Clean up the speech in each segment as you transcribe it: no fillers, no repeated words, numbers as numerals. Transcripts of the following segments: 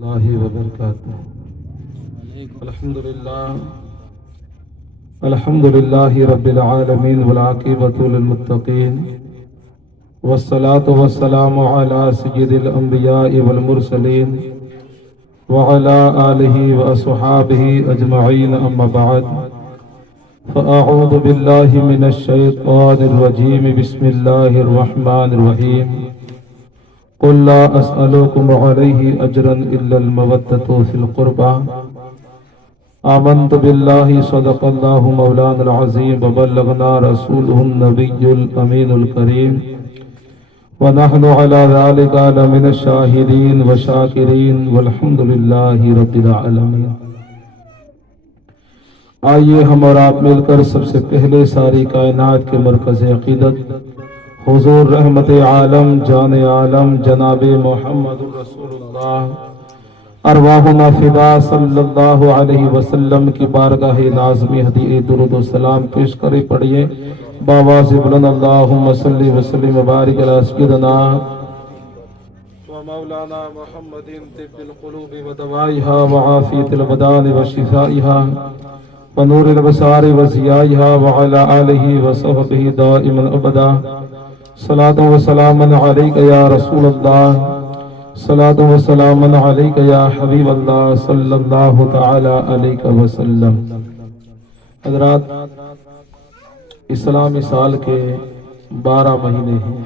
اللہ وبرکاتہ۔ الحمد للہ رب العالمین والعاقبۃ للمتقین والصلاة والسلام علی سید الانبیاء والمرسلین وعلی آلہ واصحابہ اجمعین، اما بعد فاعوذ باللہ من الشیطان الرجیم، بسم اللہ الرحمن الرحیم۔ قل لا اسألكم علیہ اجرا الا المودۃ فی القربى، آمنت باللہ صدق اللہ مولانا العظیم وبلغنا رسولہ النبی الامین الکریم، ونحن علی ذلک لمن الشاہدین والشاکرین والحمد للہ رب العالمین۔ آئیے ہم اور آپ مل کر سب سے پہلے ساری کائنات کے مرکز عقیدت حضور رحمت عالم جان عالم جناب محمد رسول اللہ ارواحنا فدا صلی اللہ علیہ وسلم کی بارگاہ نازمی ہدیہ درود و سلام پیش کرے پڑھیے باواز بلند اللہم صلی وسلم وبارک علی سیدنا و مولانا محمد طب القلوب و دوائها وعافیت البدان و شفائها ونور البصار و ضیائها وعلى آلہ وصحبہ دائما ابدا۔ صلاة و سلام علیک یا رسول اللہ، صلاة و سلام علیک یا حبیب اللہ صلی اللہ تعالی علیہ وسلم۔ حضرات، اسلامی سال کے 12 مہینے ہیں،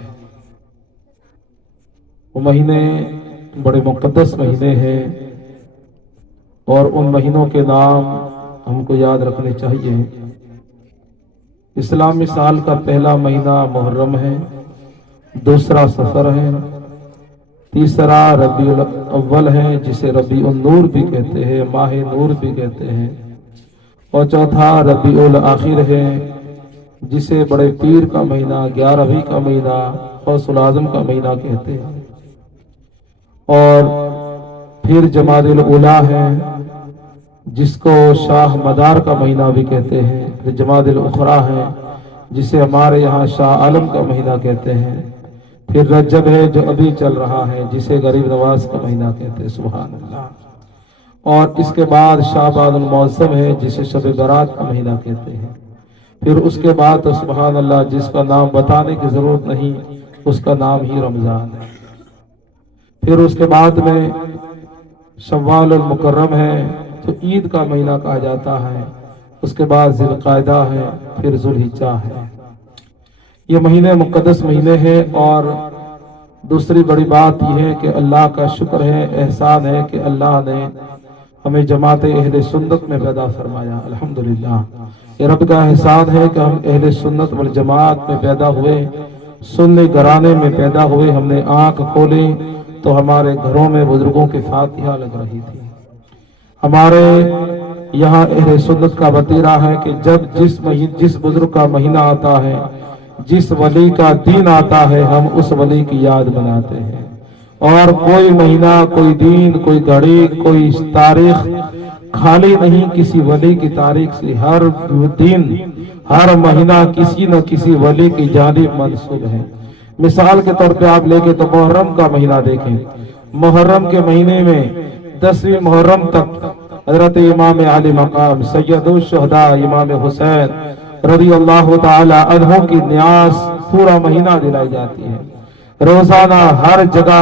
وہ مہینے بڑے مقدس مہینے ہیں اور ان مہینوں کے نام ہم کو یاد رکھنے چاہیے۔ اسلامی سال کا پہلا مہینہ محرم ہے، دوسرا سفر ہے، تیسرا ربیع الاول ہے جسے ربیع النور بھی کہتے ہیں، ماہ نور بھی کہتے ہیں، اور چوتھا ربیع الاخر ہے جسے بڑے پیر کا مہینہ، 11ویں کا مہینہ، غوث العظم کا مہینہ کہتے ہیں، اور پھر جمادی الاولی ہے جس کو شاہ مدار کا مہینہ بھی کہتے ہیں، پھر جمادی الاخری ہے جسے ہمارے یہاں شاہ عالم کا مہینہ کہتے ہیں، پھر رجب ہے جو ابھی چل رہا ہے جسے غریب نواز کا مہینہ کہتے ہیں، سبحان اللہ، اور اس کے بعد شعبان المعظم ہے جسے شب برات کا مہینہ کہتے ہیں، پھر اس کے بعد تو سبحان اللہ جس کا نام بتانے کی ضرورت نہیں اس کا نام ہی رمضان ہے، پھر اس کے بعد میں شوال المکرم ہے تو عید کا مہینہ کہا جاتا ہے، اس کے بعد ذی القعدہ ہے، پھر ذوالحجہ ہے۔ یہ مہینے مقدس مہینے ہیں، اور دوسری بڑی بات یہ ہے کہ اللہ کا شکر ہے، احسان ہے کہ اللہ نے ہمیں جماعت اہل سنت میں پیدا فرمایا، الحمدللہ۔ یہ رب کا احسان ہے کہ ہم اہل سنت والجماعت میں پیدا ہوئے، سنی گھرانے میں پیدا ہوئے، ہم نے آنکھ کھولی تو ہمارے گھروں میں بزرگوں کی فاتحہ لگ رہی تھی۔ ہمارے یہاں اہل سنت کا وتیرہ ہے کہ جب جس بزرگ کا مہینہ آتا ہے، جس ولی کا دین آتا ہے، ہم اس ولی کی یاد مناتے ہیں، اور کوئی مہینہ، کوئی دین، کوئی گھڑی، کوئی تاریخ خالی نہیں کسی ولی کی تاریخ سے۔ ہر دن، ہر مہینہ کسی نہ کسی ولی کی جانب منسوب ہے۔ مثال کے طور پہ آپ لے کے تو محرم کا مہینہ دیکھیں، محرم کے مہینے میں 10ویں محرم تک حضرت امام علی مقام سید الشہداء امام حسین رضی اللہ تعالی عنہ کی نیاز پورا مہینہ دلائی جاتی ہے۔ روزانہ ہر جگہ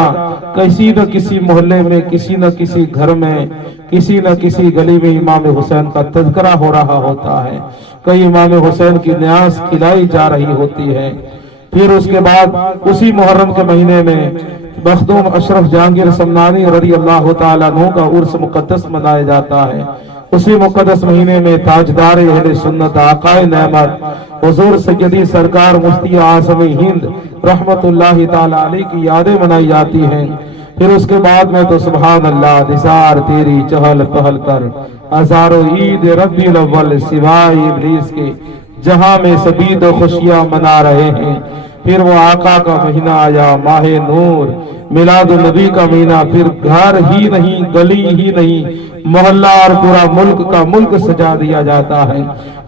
کسی نہ کسی محلے میں، کسی نہ کسی گھر میں، کسی نہ کسی گلی میں امام حسین کا تذکرہ ہو رہا ہوتا ہے، کئی امام حسین کی نیاز کھلائی جا رہی ہوتی ہے۔ پھر اس کے بعد اسی محرم کے مہینے میں مخدوم اشرف جہانگیر سمنانی رضی اللہ تعالیٰ عنہ کا عرس مقدس منایا جاتا ہے۔ اسی مقدس مہینے میں تاجدار اہل سنت آقا نعمت حضور سیدی سرکار مفتی اعظم ہند رحمت اللہ تعالیٰ علیہ کی یادیں منائی جاتی ہیں۔ پھر اس کے بعد میں تو سبحان اللہ، نثار تیری چہل پہل کر ہزاروں عید ربیع الاول سوائے ابلیس کے، جہاں میں سبھی تو خوشیاں منا رہے ہیں۔ پھر وہ آقا کا مہینہ آیا، ماہ نور، میلاد النبی کا مہینہ، پھر گھر ہی نہیں، گلی ہی نہیں، محلہ اور پورا ملک کا ملک سجا دیا جاتا ہے۔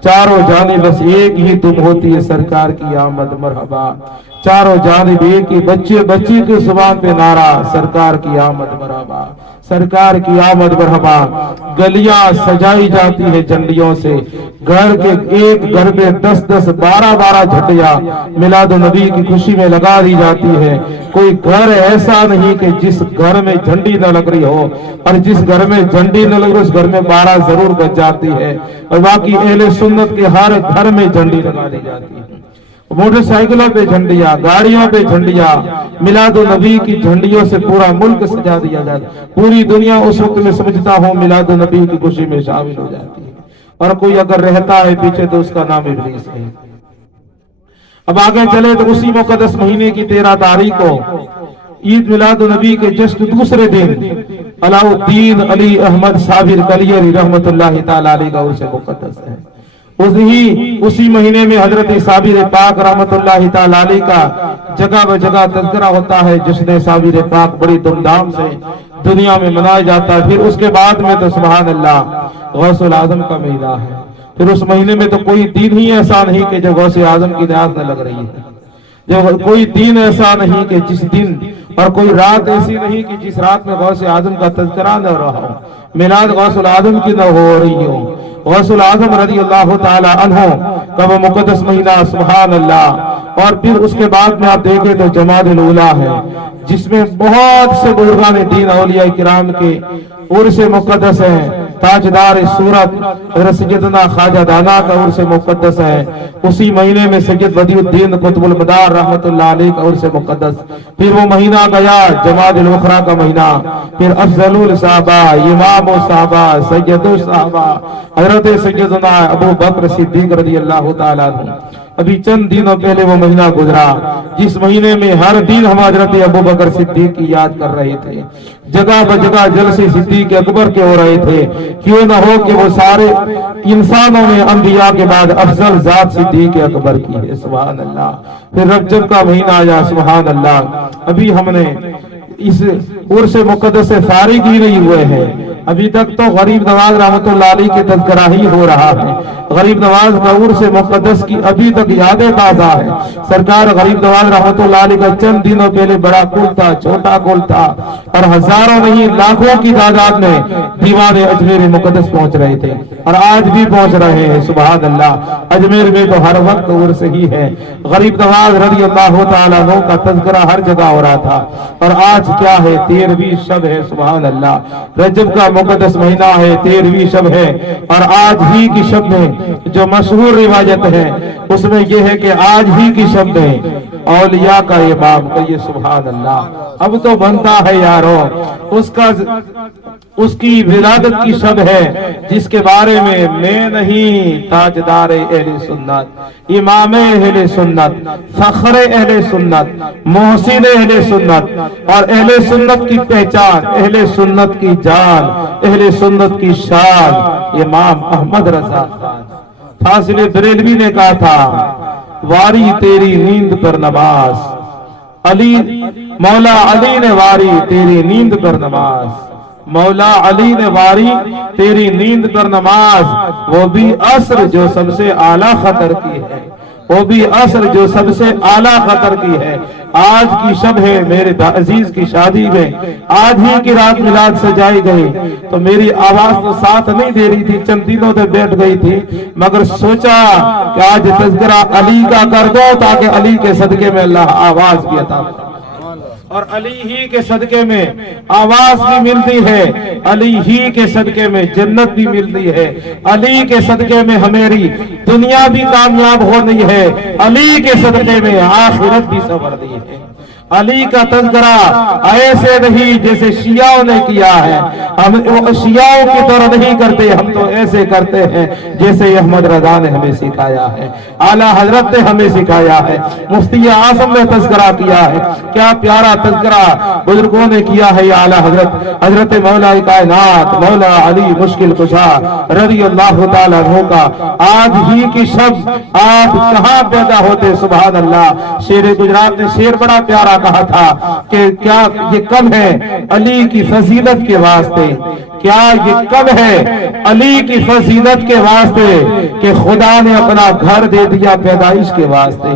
چاروں جانب بس ایک ہی تم ہوتی ہے، سرکار کی آمد مرحبا۔ چاروں جانب ایک ہی بچے بچی کی زبان پہ نعرہ، سرکار کی آمد مرحبا، सरकार की आमद मरहबा। गलियां सजाई जाती है झंडियों से, घर के एक घर में 10-10 12-12 झंडियां मिलाद नबी की खुशी में लगा दी जाती है। कोई घर ऐसा नहीं कि जिस घर में झंडी न लग रही हो, और जिस घर में झंडी न लग रही उस घर में 12 जरूर बच जाती है। और बाकी अहले सुन्नत के हर घर में झंडी लगा दी जाती है। मोटरसाइकिलों पे झंडियां, गाड़ियों पे झंडियां, मिलाद नबी की झंडियों से पूरा मुल्क सजा दिया जाता है। पूरी दुनिया उस वक्त में समझता हूँ मिलाद नबी की खुशी में शामिल हो जाती है। और कोई अगर रहता है पीछे तो उसका नाम इब्लीस है। अब आगे चले तो उसी मुकद्दस महीने की 13 तारीख को ईद मिलाद नबी के जश्न दूसरे दिन अलाउद्दीन अली अहमद साबिर कलियरी रहमतुल्लाह ताला अलैह का उर्स मुकद्दस है। उसी महीने में हजरत साबिर पाक रहमतुल्लाह ताला अलैह का जगह ब जगह तज़किरा होता है। जश्न साबिर पाक बड़ी धूमधाम से दुनिया में मनाया जाता है। फिर उसके बाद में तो सुभान अल्लाह गौसुल आजम का महीना है। फिर उस महीने में तो कोई दिन ही ऐसा नहीं कि जो गौसे आजम की न्याज न लग रही है। जो कोई दिन ऐसा नहीं कि जिस दिन, और कोई रात ऐसी नहीं कि जिस रात में गौसे आजम का तज़किरा न रहा हो, मिलाद गौसुल आजम की न हो रही हो। गौसुल आजम रज़ी अल्लाह ताला अन्हु का वो मुकद्दस महीना सुभान अल्लाह। और फिर उसके बाद में आप देखें तो जमादुल उला है, जिसमें बहुत से बुजुर्गान दीन औलिया किराम के उर्स मुकद्दस है। ताजदार सूरत सैयदना ख्वाजा दाना का उर्स मुकद्दस है। उसी महीने में सैयद बदिउद्दीन कुतुबुल मदार रहमतुल्लाह अलैह का उर्स मुकद्दस। फिर वो महीना गया जमादुल उखरा का महीना। फिर अफजलुल साहबा, इमाम साहबा, सैयदुल साहबा हजरत सैयदना अबू बकर सिद्दीक रज़ी अल्लाह ताला अन्हु। अभी चंद दिनों पहले वो महीना गुजरा जिस महीने में हर दिन हम हजरत अबू बकर सिद्दीक की याद कर रहे थे। जगह ब जगह जलसे सिद्दीक अकबर के हो रहे थे। क्यों न हो कि वो सारे इंसानों में अंबिया के बाद अफजल जात सिद्दीक अकबर की है। सुभान अल्लाह। फिर रजब का महीना आया सुभान अल्लाह। अभी हमने इस उर्स मुकद्दस से फारिग ही नहीं हुए हैं। अभी तक तो गरीब नवाज रहमतुल्लाह अलैह के तज़किरा ही हो रहा है। गरीब नवाज का उर्स मुकद्दस की अभी तक यादें ताज़ा है। सरकार गरीब नवाज रहमतुल्लाह अलैह का चंद दिनों पहले बड़ा कुल था, छोटा कुल था, और हजारों नहीं लाखों की तादाद में दीवाने अजमेर मुकद्दस पहुंच रहे थे, और आज भी पहुंच रहे हैं। सुभान अल्लाह। अजमेर में तो हर वक्त उर्स ही है। गरीब नवाज रज़ी अल्लाह ताला अन्हु का तज़किरा हर जगह हो रहा था। और आज क्या है, 13वीं शब है। सुभान अल्लाह। रजब का मुकद्दस महीना है, 13वीं शब है। और आज ही की शब में जो मशहूर रिवायत है उसमें यह है कि आज ही की शब में औलिया का इमाम कहिए सुभान अल्लाह। अब तो बनता है यारो उसकी विलादत की शब है, जिसके बारे में मैं नहीं, ताजदार अहले सुन्नत, इमाम अहले सुन्नत, फख्र अहले सुन्नत, मोहसिन अहले सुन्नत, और अहले सुन्नत की पहचान, अहले सुन्नत की जान, अहले सुन्नत की शान इमाम अहमद रजा खान फासिले बरेलवी ने कहा था, वारी तेरी नींद पर नमाज, अली मौला अली ने वारी तेरी नींद पर नमाज, मौला अली ने वारी तेरी नींद पर नमाज, वो भी असर जो सबसे आला खतर की है, वो भी असर जो सबसे आला खतर की है। आज की शब है मेरे अजीज की शादी में, आज ही की रात मिलाद सजाई गई, तो मेरी आवाज तो साथ नहीं दे रही थी, चंद दिनों से बैठ गई थी, मगर सोचा कि आज तज़किरा अली का कर दो ताकि अली के सदके में अल्लाह आवाज भी अता करे। और अली ही के सदके में आवाज भी मिलती है, अली ही के सदके में जन्नत भी मिलती है, अली के सदके में हमारी दुनिया भी कामयाब होनी है, अली के सदके में आखिरत भी संवरती है। अली का तज़किरा ऐसे नहीं जैसे शियाओं ने किया है, हम शियाओं की तरह नहीं करते, हम तो ऐसे करते हैं जैसे अहमद रजा ने हमें सिखाया है, आला हजरत ने हमें सिखाया है, मुफ्ती आज़म ने तज़किरा किया है। क्या प्यारा तज़किरा बुजुर्गों ने किया है। आला हजरत हजरत मौला कायनात मौला अली मुश्किल कुशा रज़ी अल्लाह ताला अन्हु का आज ही की शब आप कहाँ पैदा होते। सुभान अल्लाह। शेर गुजरात ने शेर बड़ा प्यारा कहा था कि क्या ये कम है अली की फजीलत के वास्ते, क्या ये कम है अली की फजीलत के वास्ते कि खुदा ने अपना घर दे दिया पैदाइश के वास्ते।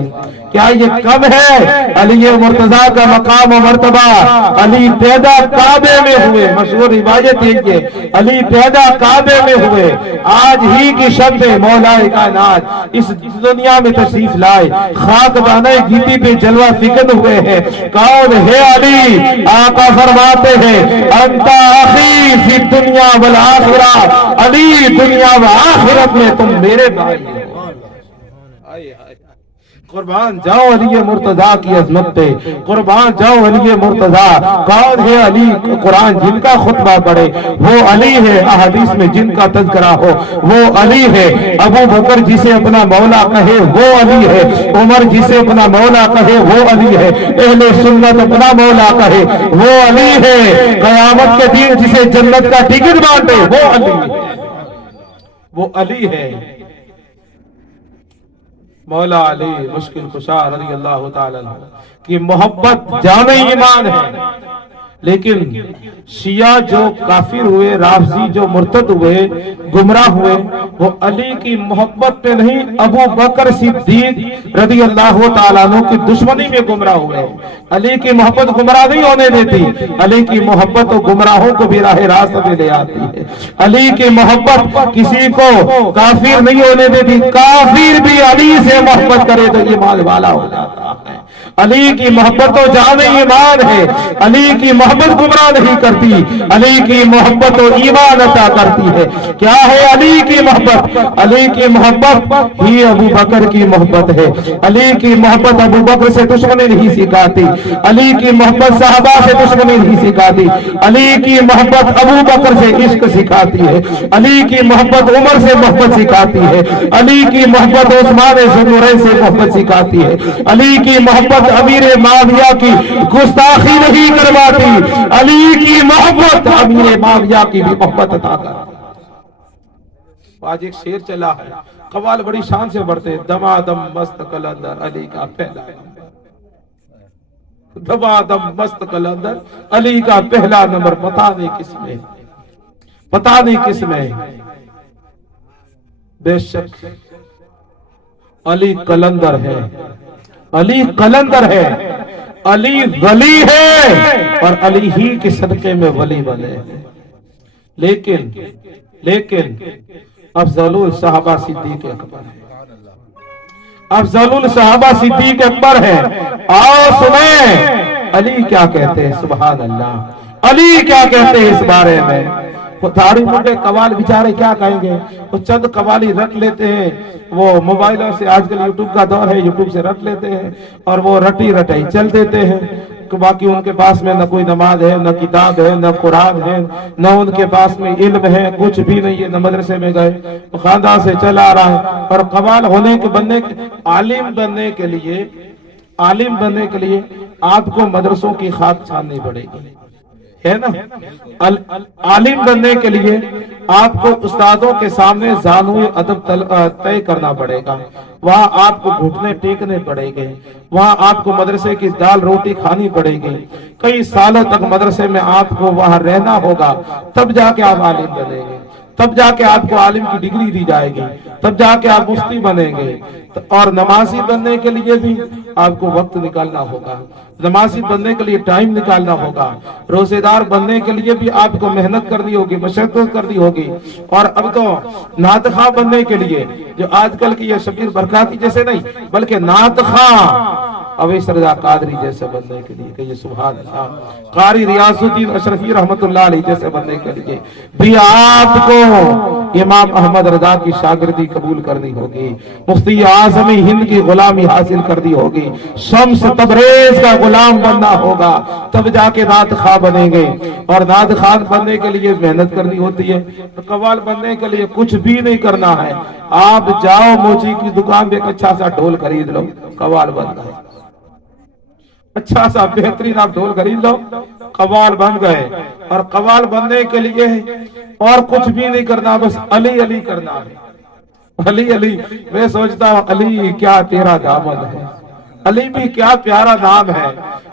کیا یہ کم ہے؟ علی مرتضیٰ کا مقام و مرتبہ، علی پیدا کعبے میں ہوئے، مشہور روایت ہے، علی پیدا کعبے میں ہوئے، آج ہی کی شب میں مولا کائنات اس دنیا میں تشریف لائے، خاک دانے گیتی پہ جلوہ فکن ہوئے ہیں۔ کون ہے علی؟ آقا فرماتے ہیں انت اخی فی دنیا والآخرہ، علی دنیا و آخرت میں تم میرے بھائی ہو۔ قربان جاؤ علی مرتضیٰ کی عظمت پہ، قربان جاؤ علی مرتضیٰ۔ کون ہے علی؟ قرآن جن کا خطبہ پڑھے وہ علی ہے، احادیث میں جن کا تذکرہ ہو وہ علی ہے، ابو بکر جسے اپنا مولا کہے وہ علی ہے، عمر جسے اپنا مولا کہے وہ علی ہے، اہل سنت اپنا مولا کہے وہ علی ہے، قیامت کے دن جسے جنت کا ٹکٹ بانٹے وہ علی ہے، وہ علی ہے۔ مولا علی مشکل کشا رضی اللہ تعالیٰ عنہ کی محبت جامع ایمان ہے، لیکن شیعہ جو کافر ہوئے، رافضی جو مرتد ہوئے، گمراہ ہوئے، وہ علی کی محبت پہ نہیں، ابو بکر صدیق رضی اللہ تعالیٰ عنہ کی دشمنی میں گمراہ ہوئے۔ علی کی محبت گمراہ نہیں ہونے دیتی، علی کی محبت گمراہوں کو بھی راہ راست میں لے آتی ہے۔ علی کی محبت کسی کو کافر نہیں ہونے دیتی، کافر بھی علی سے محبت کرے تو ایمان والا ہو جاتا ہے۔ علی کی محبت تو جامع ایمان ہے، علی کی محبت گمراہ نہیں کرتی، علی کی محبت تو ایمان عطا کرتی ہے۔ کیا ہے علی کی محبت؟ علی کی محبت ہی ابو بکر کی محبت ہے، علی کی محبت ابو بکر سے دشمنی نہیں سکھاتی، علی کی محبت صحابہ سے دشمنی نہیں سکھاتی، علی کی محبت ابو بکر سے عشق سکھاتی ہے، علی کی محبت عمر سے محبت سکھاتی ہے، علی کی محبت عثمان ذوالنورین سے محبت سکھاتی ہے، علی کی محبت امیر معاویہ کی گستاخی نہیں کرواتی، علی کی محبت امیر معاویہ کی بھی محبت عطا کرتی۔ آج ایک شعر چلا ہے، قوال بڑی شان سے بڑھتے، دمادم مست قلندر علی کا پہلا، دمادم مست قلندر علی کا پہلا نمبر، پتہ نہیں کس میں، پتہ نہیں کس میں۔ بے شک علی قلندر ہے، علی قلندر ہے، علی ولی ہے، اور علی ہی کے صدقے میں ولی بنے ہیں۔ لیکن افضل الصحابہ صدیق اکبر ہے، افضل الصحابہ صدیق اکبر ہے۔ آؤ سنیں علی کیا کہتے ہیں، سبحان اللہ، علی کیا کہتے ہیں اس بارے میں۔ وہ دھاڑی منڈے قوال بیچارے کیا کہیں گے، وہ چند قوالی رٹ لیتے ہیں، وہ موبائلوں سے، آج کل یوٹیوب کا دور ہے، یوٹیوب سے رٹ لیتے ہیں اور وہ رٹی رٹائی چل دیتے ہیں، باقی ان کے پاس میں نہ کوئی نماز ہے، نہ کتاب ہے، نہ قرآن ہے، نہ ان کے پاس میں علم ہے، کچھ بھی نہیں ہے، نہ مدرسے میں گئے، خاندان سے چلا آ رہا ہے۔ اور قوال ہونے کے عالم بننے کے لیے آپ کو مدرسوں کی خاک چھاننی پڑے گی، ہے نا۔ عالم بننے کے لیے آپ کو استادوں کے سامنے زانوئے ادب طے کرنا پڑے گا، وہاں آپ کو گھٹنے ٹیکنے پڑے گے، وہاں آپ کو مدرسے کی دال روٹی کھانی پڑے گی، کئی سالوں تک مدرسے میں آپ کو وہاں رہنا ہوگا، تب جا کے آپ عالم بنیں گے، تب جا کے آپ کو عالم کی ڈگری دی جائے گی، تب جا کے آپ مفتی بنیں گے۔ اور نمازی بننے کے لیے بھی آپ کو وقت نکالنا ہوگا، نمازی بننے کے لیے ٹائم نکالنا ہوگا، روزے دار بننے کے لیے بھی آپ کو محنت کرنی ہوگی، مشقت کرنی ہوگی۔ اور اب تو نعت خواں بننے کے لیے، جو آج کل کی یہ شبیر برکاتی جیسے نہیں بلکہ نعت خواں اویس رضا قادری جیسے بننے کے لیے، کہ یہ سبحان اللہ، قاری ریاض الدین اشرفی رحمت اللہ علیہ جیسے بننے کے لیے بھی آپ کو امام احمد رضا کی شاگردی قبول کرنی ہوگی، مفتی اعظم ہند کی غلامی حاصل کرنی ہوگی، شمس تبریز کا غلام بننا ہوگا، تب جا کے نعت خواں بنیں گے۔ اور نعت خواں بننے کے لیے محنت کرنی ہوتی ہے، قوال بننے کے لیے کچھ بھی نہیں کرنا ہے، آپ جاؤ موچی کی دکان پہ ایک اچھا سا ڈھول خرید لو، قوال بن گئے، اچھا سا بہترین آپ ڈھول خرید لو، قوال بن گئے۔ اور قوال بننے کے لیے اور کچھ بھی نہیں کرنا، بس علی علی کرنا ہے، علی علی۔ میں سوچتا ہوں علی کیا تیرا دامن ہے، علی بھی کیا پیارا نام ہے،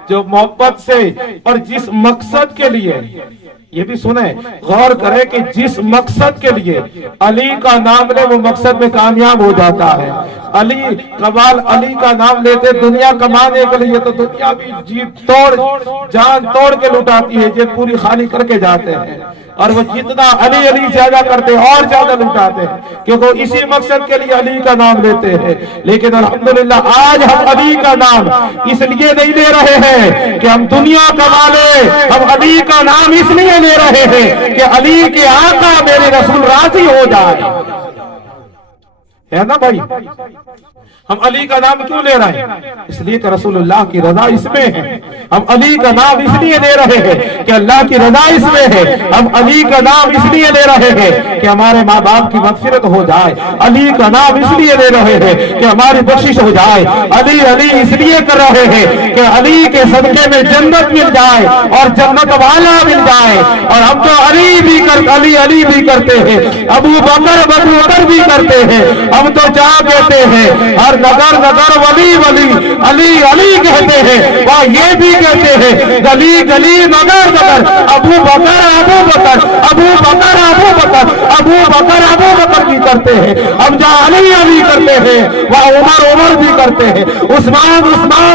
جو محبت سے اور جس مقصد کے لیے، یہ بھی سنیں غور کرے کہ جس مقصد کے لیے علی کا نام لے وہ مقصد میں کامیاب ہو جاتا ہے۔ अली कमाल, अली का नाम लेते दुनिया कमाने के लिए, तो दुनिया भी जीत तोड़ जान तोड़ के लुटाती है, जेब पूरी खाली करके जाते हैं। और वो जितना अली अली ज्यादा करते हैं और ज्यादा लुटाते हैं, क्योंकि इसी मकसद के लिए अली का नाम लेते हैं। लेकिन अल्हम्दुलिल्लाह आज हम अली का नाम इसलिए नहीं ले रहे हैं कि हम दुनिया कमा ले, हम अली का नाम इसलिए ले रहे हैं कि अली के आका मेरे रसूल राजी हो जाए, है ना भाई। हम अली का नाम क्यों ले रहे हैं? इसलिए कि रसूलुल्लाह की रजा इसमें है। हम अली का नाम इसलिए ले रहे हैं कि अल्लाह की रजा इसमें है। हम अली का नाम इसलिए ले रहे हैं कि हमारे माँ बाप की मग़फ़िरत हो जाए। अली का नाम इसलिए ले रहे हैं कि हमारी बख्शिश हो जाए। अली अली इसलिए कर रहे हैं कि अली के सदके में जन्नत मिल जाए और जन्नत वाला मिल जाए। और हम तो अली भी करते हैं, अबू बकर भी करते हैं। हम तो क्या कहते हैं, हर नगर नगर वली वली, अली अली कहते हैं। वह ये भी कहते हैं गली गली नगर नगर, अबू बकर भी करते हैं। हम जहाँ अली अली करते हैं वह उमर भी करते हैं, उस्मान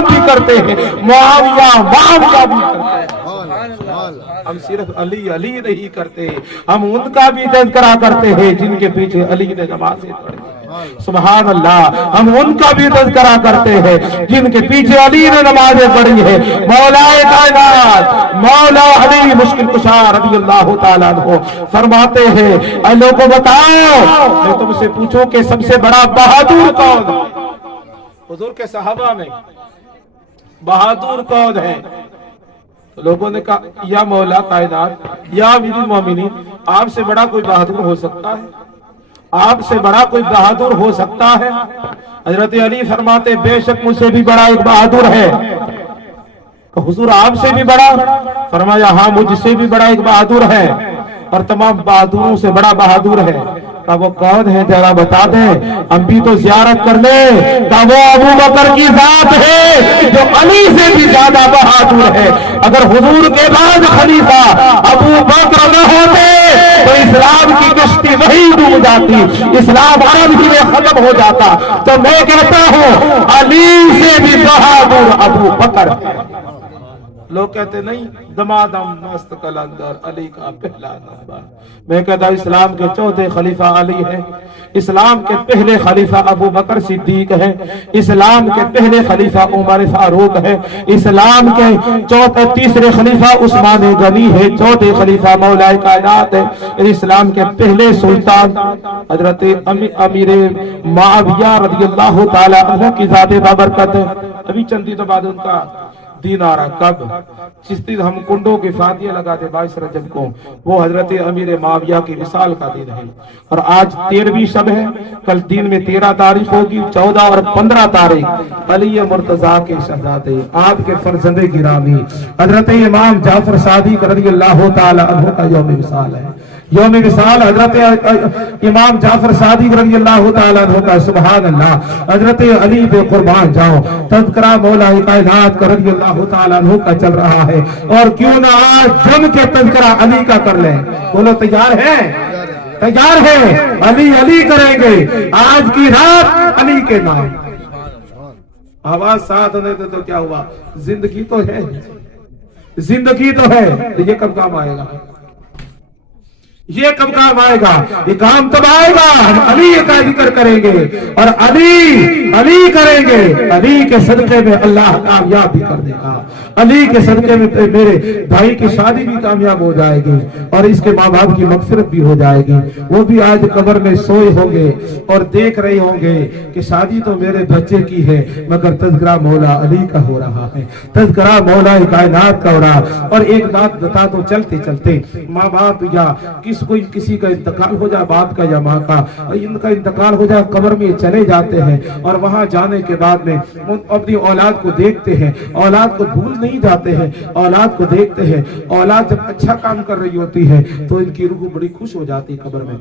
भी करते हैं, मुआविया भी करते हैं। हम सिर्फ अली अली नहीं करते, हम उनका भी तज़किरा करते हैं जिनके पीछे अली ने नमाज़ें पढ़ी। सुभान अल्लाह, हम उनका भी तज़किरा करते हैं जिनके पीछे अली ने नमाज़ें पढ़ी है। मौलाए कायनात मौला अली मुश्किल कुशा रज़ियल्लाहु ताला अन्हु फरमाते हैं, ऐ लोगों बताओ, मैं तुमसे पूछूं कि सबसे बड़ा बहादुर कौन है? हुजूर के सहाबा में बहादुर कौन है? तो लोगों ने कहा या मौला कायनात या अमीरुल मोमिनीन, आपसे बड़ा कोई बहादुर हो सकता है? आपसे बड़ा कोई बहादुर हो सकता है? हजरत अली फरमाते बेशक मुझसे भी बड़ा एक बहादुर है। तो हुजूर आपसे भी बड़ा? फरमाया हाँ मुझसे भी बड़ा एक बहादुर है, और तमाम बहादुरों से बड़ा बहादुर है। का वो कौन है जरा बता दें, हम भी तो ज़ियारत कर ले। का वो अबू बकर की जात है जो अली से भी ज्यादा बहादुर है। अगर हुजूर के बाद खलीफा अबू बकर न होते तो इस्लाम की कश्ती वही डूब जाती, इस्लाम अरब ही में खत्म हो जाता। तो मैं कहता हूँ अली से भी बहादुर अबू बकर है। लोग कहते नहीं दमादम मस्त कलंदर अली का पहला नंबर। मैं कहता इस्लाम के चौथे खलीफा अली है, इस्लाम के पहले खलीफा अबू बकर सिद्दीक है, इस्लाम के पहले खलीफा उमर फारूक है, इस्लाम के तीसरे खलीफा उस्मान गनी है, चौथे खलीफा मौलाए कायनात है। इस्लाम के पहले सुल्तान हजरत अमीर मुआविया रज़ियल्लाहु ताला अन्हु की ज़ात बाबरकत है। अभी चंद दिनों बाद उनका दिन आ रहा, कब? जिस दिन हम कुंडों के फातिया लगाते 22 रजब को, वो हजरत अमीर मुआविया की विसाल का दिन है। और आज 13वीं शब है, कल दिन में 13 तारीख होगी, 14 और 15 तारीख अली मुर्तजा के शहजादे आपके फर्जंदे गिरामी हजरत इमाम जाफर सादिक रज़ियल्लाहु ताला अन्हु का यौम विसाल है। यौम विसाल हजरत इमाम जाफर सादिक रज़ियल्लाहु ताला अन्हु का। सुभान अल्लाह, हजरत अली पे कुर्बान जाओ। तज़किरा मौला कायनात का रज़ियल्लाहु ताला अन्हु का चल रहा है, और क्यों ना आज जम के तज़किरा अली का कर लें। बोलो तैयार है? तैयार है? अली अली करेंगे आज की रात अली के नाम। आवाज साथ होने तो क्या हुआ? जिंदगी तो है, जिंदगी तो है, ये कब काम आएगा? ये कब काम आएगा? ये काम तब आएगा हम अली का जिक्र करेंगे और अली अली करेंगे। अली के सदके में अल्लाह कामयाब भी कर देगा। अली के सदके में मेरे भाई की शादी भी कामयाब हो जाएगी और इसके माँ बाप की मग़फ़िरत भी हो जाएगी। वो भी आज कब्र में सोए होंगे और देख रहे होंगे कि शादी तो मेरे बच्चे की है, मगर तज़किरा मौला अली का हो रहा है, तज़किरा मौला कायनात का हो रहा। और एक बात बता दो चलते चलते, माँ बाप या कोई किसी का इंतकाल हो जाए, बाप का या माँ का, इनका इंतकाल हो जाए, कब्र में चले जाते हैं और वहां जाने के बाद में अपनी औलाद को देखते हैं, औलाद को भूल नहीं जाते हैं, औलाद को देखते हैं। औलाद जब अच्छा काम कर रही होती है तो इनकी रूह बड़ी खुश हो जाती है कब्र में।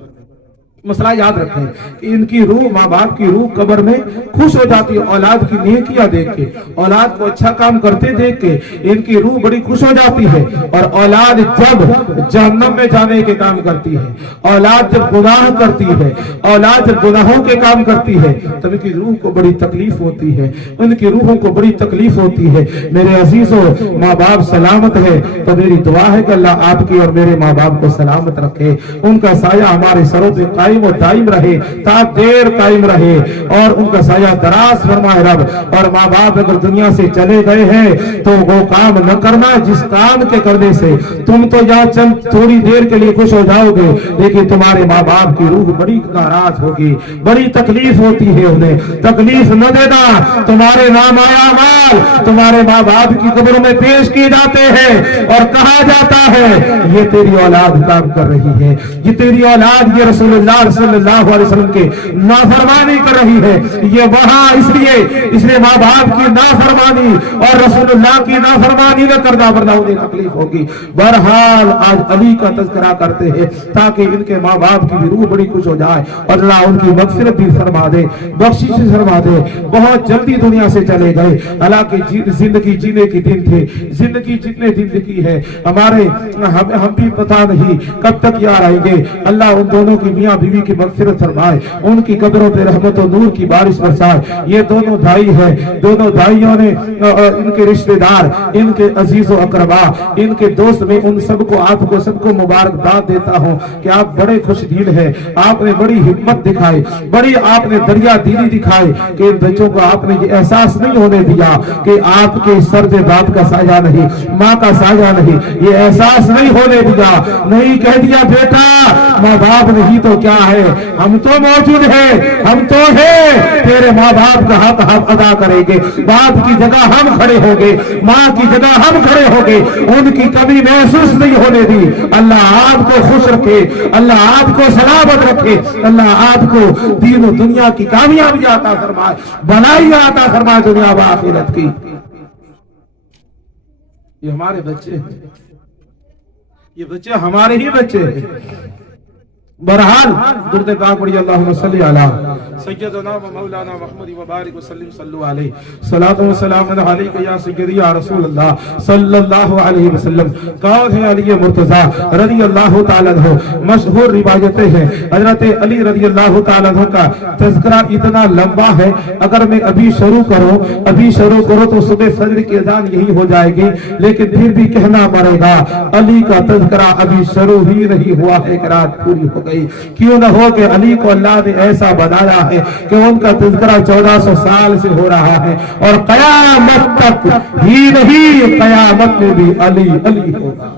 मसला याद रखें कि इनकी रूह, माँ बाप की रूह कब्र में खुश हो जाती है औलाद की नेकियां देख के, औलाद को अच्छा काम करते देख के इनकी रूह बड़ी खुश हो जाती है। और औलाद जब जहन्नम में जाने के काम करती है, औलाद जब गुनाह करती है, औलाद जब गुनाहों के काम करती है, तब इनकी रूह को बड़ी तकलीफ होती है, उनकी रूहों को बड़ी तकलीफ होती है। मेरे अजीजों, माँ बाप सलामत है तो मेरी दुआ है कि अल्लाह आपकी और मेरे माँ बाप को सलामत रखे, उनका साया हमारे सरों पे कायम और दायम रहे, ता देर कायम रहे और उनका साया दराज फरमाए रब। और माँ बाप अगर दुनिया से चले गए हैं तो वो काम न करना जिस काम के करने से तुम तो यहाँ चंद थोड़ी देर के लिए खुश हो जाओगे, लेकिन तुम्हारे माँ बाप की रूह बड़ी नाराज होगी, बड़ी तकलीफ होती है। उन्हें तकलीफ न देना। तुम्हारे नाम आया माल तुम्हारे माँ बाप की कब्रों में पेश किए जाते हैं और कहा जाता है ये तेरी औलाद काम कर रही है, ये तेरी औलाद ये रसूलुल्लाह सल्लल्लाहु अलैहि वसल्लम के नाफरमानी कर रही है। ये वहां इसलिए माँ बाप की नाफरमानी और रसूलुल्लाह की नाफरमानी न करना, वरना उन्हें तकलीफ होगी। बहरहाल आज अली का तज़किरा करते हैं ताकि इनके माँ बाप की भी रूह बड़ी खुश हो जाए और अल्लाह उनकी मग़फ़िरत भी फरमा दे, बख्शिश फरमा दे। बहुत जल्दी दुनिया से चले गए, हालांकि जिंदगी जीने के दिन थे, जिंदगी जितने जिंदगी है हमारे हम भी पता नहीं कब तक यार आएंगे। अल्लाह उन दोनों की मियाँ बीवी की मग़फ़िरत फरमाए, उनकी कब्रों पे रहमत और नूर की बारिश बरसाए। ये दोनों भाई हैं, दोनों भाइयों ने इनके रिश्तेदार, इनके अजीज और अकरबा, इनके दोस्त में उन सबको आपको सबको मुबारकबाद देता हूँ कि आप बड़े खुश दिल है, आपने बड़ी हिम्मत दिखाई, बड़ी आपने दरिया दिली दिखाई कि इन बच्चों को आपने ये एहसास नहीं होने दिया कि आपके सर पे बाप का साया नहीं, माँ का साया नहीं, ये एहसास नहीं होने दिया। नहीं कह दिया बेटा माँ बाप नहीं तो क्या है, हम तो मौजूद है, हम तो है, तेरे माँ बाप का हक हम अदा करेंगे, बाप की जगह हम खड़े होंगे, माँ की जगह हम खड़े होंगे, उनकी कमी महसूस नहीं होने दी। अल्लाह आपको खुश रखे, अल्लाह आपको सलामत रखे, अल्लाह आपको दीन और दुनिया की कामयाबी अता फरमाए, भलाई अता फरमाए दुनिया व आखिरत की। ये हमारे बच्चे हैं, ये बच्चे हमारे ही बच्चे हैं। बहरहाल दुरूद पाक पढ़िए, अल्लाहुम्मा सल्ली अला सय्यदना व मौलाना मुहम्मद व बारिक व सल्लिम सल्लु अलैहि सलातु व सलाम अलैका या सय्यदी या रसूल अल्लाह सल्लल्लाहु अलैहि वसल्लम। कौन है अली मुर्तजा रज़ी अल्लाह तआला अन्हु? मशहूर रिवायतें हैं हजरत अली रज़ी अल्लाह तआला अन्हु का तज़किरा इतना लंबा है, अगर मैं अभी शुरू करूं तो सुबह फजर की अज़ान यही हो जाएगी, लेकिन फिर भी कहना पड़ेगा अली का तज़किरा अभी शुरू ही नहीं हुआ है कि रात पूरी हो गई। क्यों न हो कि अली को अल्लाह ने ऐसा बनाया है कि उनका तज़किरा 1400 साल से हो रहा है और कयामत तक ही नहीं, कयामत में भी अली अली होगा,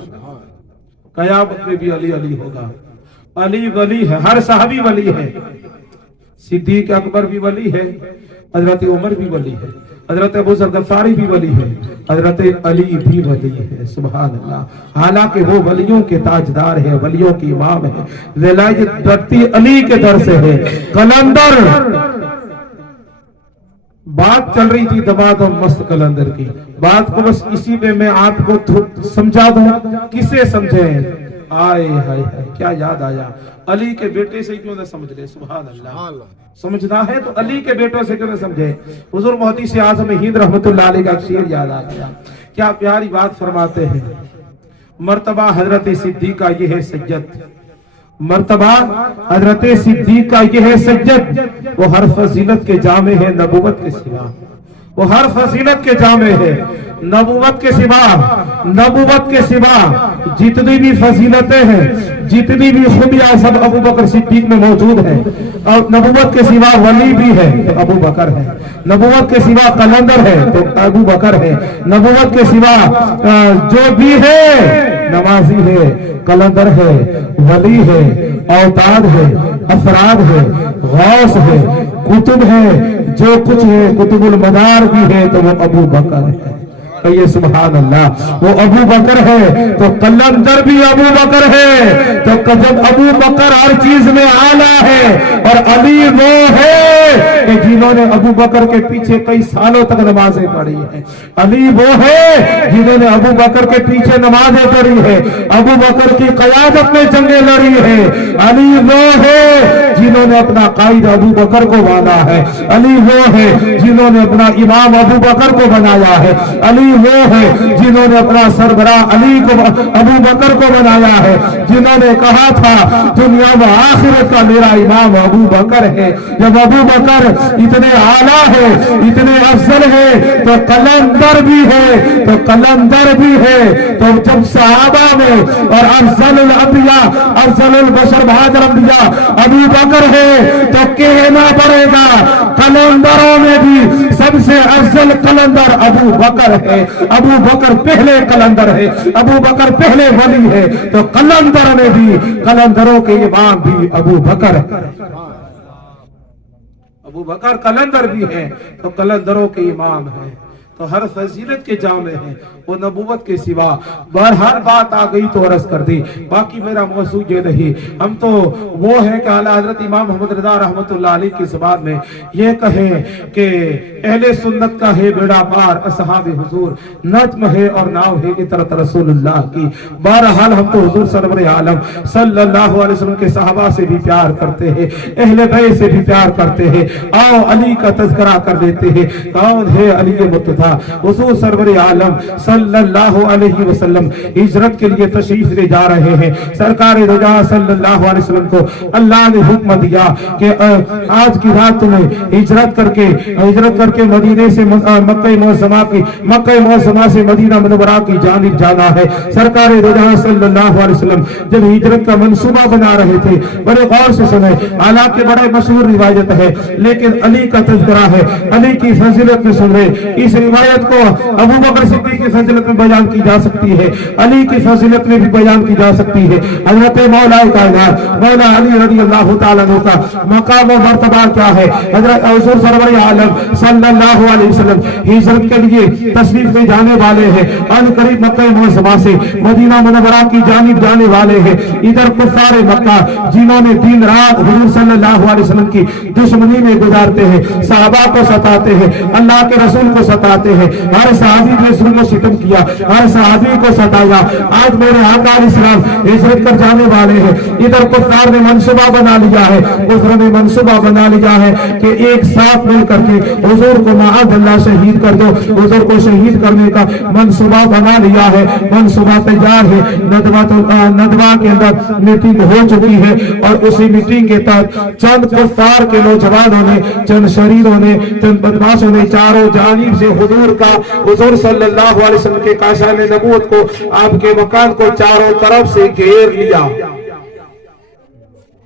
कयामत में भी अली अली होगा। अली वली है, हर साहबी वली है, सिद्दीक अकबर भी वली है, हजरत उमर भी वली है, हजरत अबू ज़र गफ़ारी भी वली है, हजरत अली भी वली है। सुभान अल्लाह। हालांकि वो वलियों के ताजदार है, वलियों की इमाम है, विलायत बढ़ती अली के दर से है। कलंदर बात चल रही थी दमाद और मस्त कलंदर की बात को, बस इसी में मैं आपको समझा दूं, किसे समझे? आए हाय क्या याद आया, अली के बेटे से क्यों न समझ ले। सुभान अल्लाह। समझना है तो अली के बेटों से क्यों न समझे। हुजूर मुहद्दिस आज़म हिंद रहमतुल्लाह अलैह का शेर याद आ गया, क्या प्यारी बात फरमाते हैं। मर्तबा हजरत सिद्दीक़ का ये है सज्जद, मर्तबा हजरत सिद्दीक़ का ये है सज्जद, वो हर फजीलत के जामे है नबूवत के सिवा, वो हर फजीलत के जामे है नबूवत के सिवा। नबूवत के सिवा जितनी भी फजीलतें हैं, जितनी भी खूबियां सब अबू बकर सिद्दीक में मौजूद है। और नबूवत के सिवा वली भी है तो अबू बकर है, नबूवत के सिवा कलंदर है तो अबू बकर है, नबूवत के सिवा जो भी है नमाजी है, कलंदर है, वली है, औताद है, अफराद है, गौस है, कुतुब है, जो कुछ है कुतुबुल मदार भी है तो वो अबू बकर है। कहिए सुभान अल्लाह। वो अबू बकर है तो कलंदर भी अबू बकर है। तो जब अबू बकर हर चीज में आला है और अली वो है कि जिन्होंने अबू बकर के पीछे कई सालों तक नमाजें पढ़ी है। अली वो है जिन्होंने अबू बकर के पीछे नमाजें पढ़ी है, अबू बकर की क़यादत में जंगें लड़ी है। अली वो है जिन्होंने अपना कायद अबू बकर को माना है। अली वो है जिन्होंने अपना इमाम अबू बकर को बनाया है। अली वो है जिन्होंने अपना सरबराह अली को अबू बकर को बनाया है, जिन्होंने कहा था दुनिया में आखिरत का मेरा इमाम अबू बकर है। जब अबू बकर इतने आला है, इतने अफजल है, तो कलंदर भी है, तो कलंदर भी है। तो जब सहाबा में और अफजलुल अंबिया, अफजलुल बशर बहादुर अंबिया अबू बकर है, तो कहना पड़ेगा कलंदरों में भी सबसे अफजल कलंदर अबू बकर है। अबू बकर पहले कलंदर है, अबू बकर पहले वली है, तो कलंदर में भी कलंदरों के इमाम भी अबू बकर है। अबू बकर कलंदर भी है तो कलंदरों के इमाम है। तो हर फजीलत के जामे हैं, वो नबूवत के सिवा। बहरहाल बात आ गई तो अर्ज कर दी, बाकी मेरा मौजू ये नहीं। हम तो वो है कि आला हजरत इमाम मोहम्मद रज़ा रहमतुल्लाह अलैह की ज़बान में ये कहें कि अहले सुन्नत का है बेड़ा पार, असहाबे हुजूर नज्म है और नाव है इतरत रसूलुल्लाह की। बहरहाल हम तो हुजूर सरवर आलम सल्लल्लाहु अलैहि वसल्लम के सहाबा से भी प्यार करते हैं, अहले बैत से भी प्यार करते हैं। आओ अली का तज़किरा कर देते हैं। कौन है अली मुर्तज़ा? हुजूर सरवर आलम सल्लल्लाहु अलैहि वसल्लम हिजरत के लिए तशरीफ ले जा रहे हैं। सरकार रजा सल्लल्लाहु अलैहि वसल्लम को अल्लाह ने हुक्म दिया कि आज की रात तुम्हें हिजरत करके मदीने से मक्का मुअज़्ज़मा से मदीना मुनव्वरा की जानिब जाना है। सरकार रजा सल्लल्लाहु अलैहि वसल्लम जब हिजरत का मंसूबा बना रहे थे, बड़े गौर से सुने, हालांकि बड़े मशहूर रिवायत है, लेकिन अली का तज़किरा है, अली की फजीलत में सुन रहे। इस रिवायत को अबू बकर सिद्दीक़ की फजीलत में बयान की जा सकती है, अली की फजीलत में भी बयान की जा सकती है। हज़रत मौला कायनात मौला अली रज़ियल्लाहु तआला अन्हु का मकाम व मर्तबा क्या है। हज़रत हुज़ूर सरवर आलम सल्लल्लाहु अलैहि वसल्लम हिजरत के लिए तशरीफ में जाने वाले हैं। अन करीब मक्का मुअज़्ज़मा से मदीना मुनव्वरा की जानिब जाने वाले हैं। इधर कुफ़ार मक्का जिन्होंने दिन रात हुज़ूर सल्लल्लाहु अलैहि वसल्लम की दुश्मनी में गुजारते हैं, सहाबा को सताते हैं, अल्लाह के रसूल को सताते हैं, हर सहाबी ने जुल्म सितम किया, हर सहाबी को सताया। आज मेरे आका अलैहिस्सलाम हिजरत कर जाने वाले हैं। इधर कुफ़ार ने मंसूबा बना लिया है, कुफ़र ने मंसूबा बना लिया है कि एक साथ मिल करके हुजूर को माअज़ल्लाह शहीद कर दो। हुजूर को शहीद करने का मंसूबा बना लिया है, मंसूबा तैयार है। नदवा के अंदर मीटिंग हो चुकी है और उसी मीटिंग के तहत चंद कुफ़ार के नौजवानों ने, चंद शरीरों ने, चंद बदमाशों ने चारों जानिब से हुजूर सल्लल्लाहु अलैहि वसल्लम के काशान नबूवत को, आपके मकान को चारों तरफ से घेर लिया।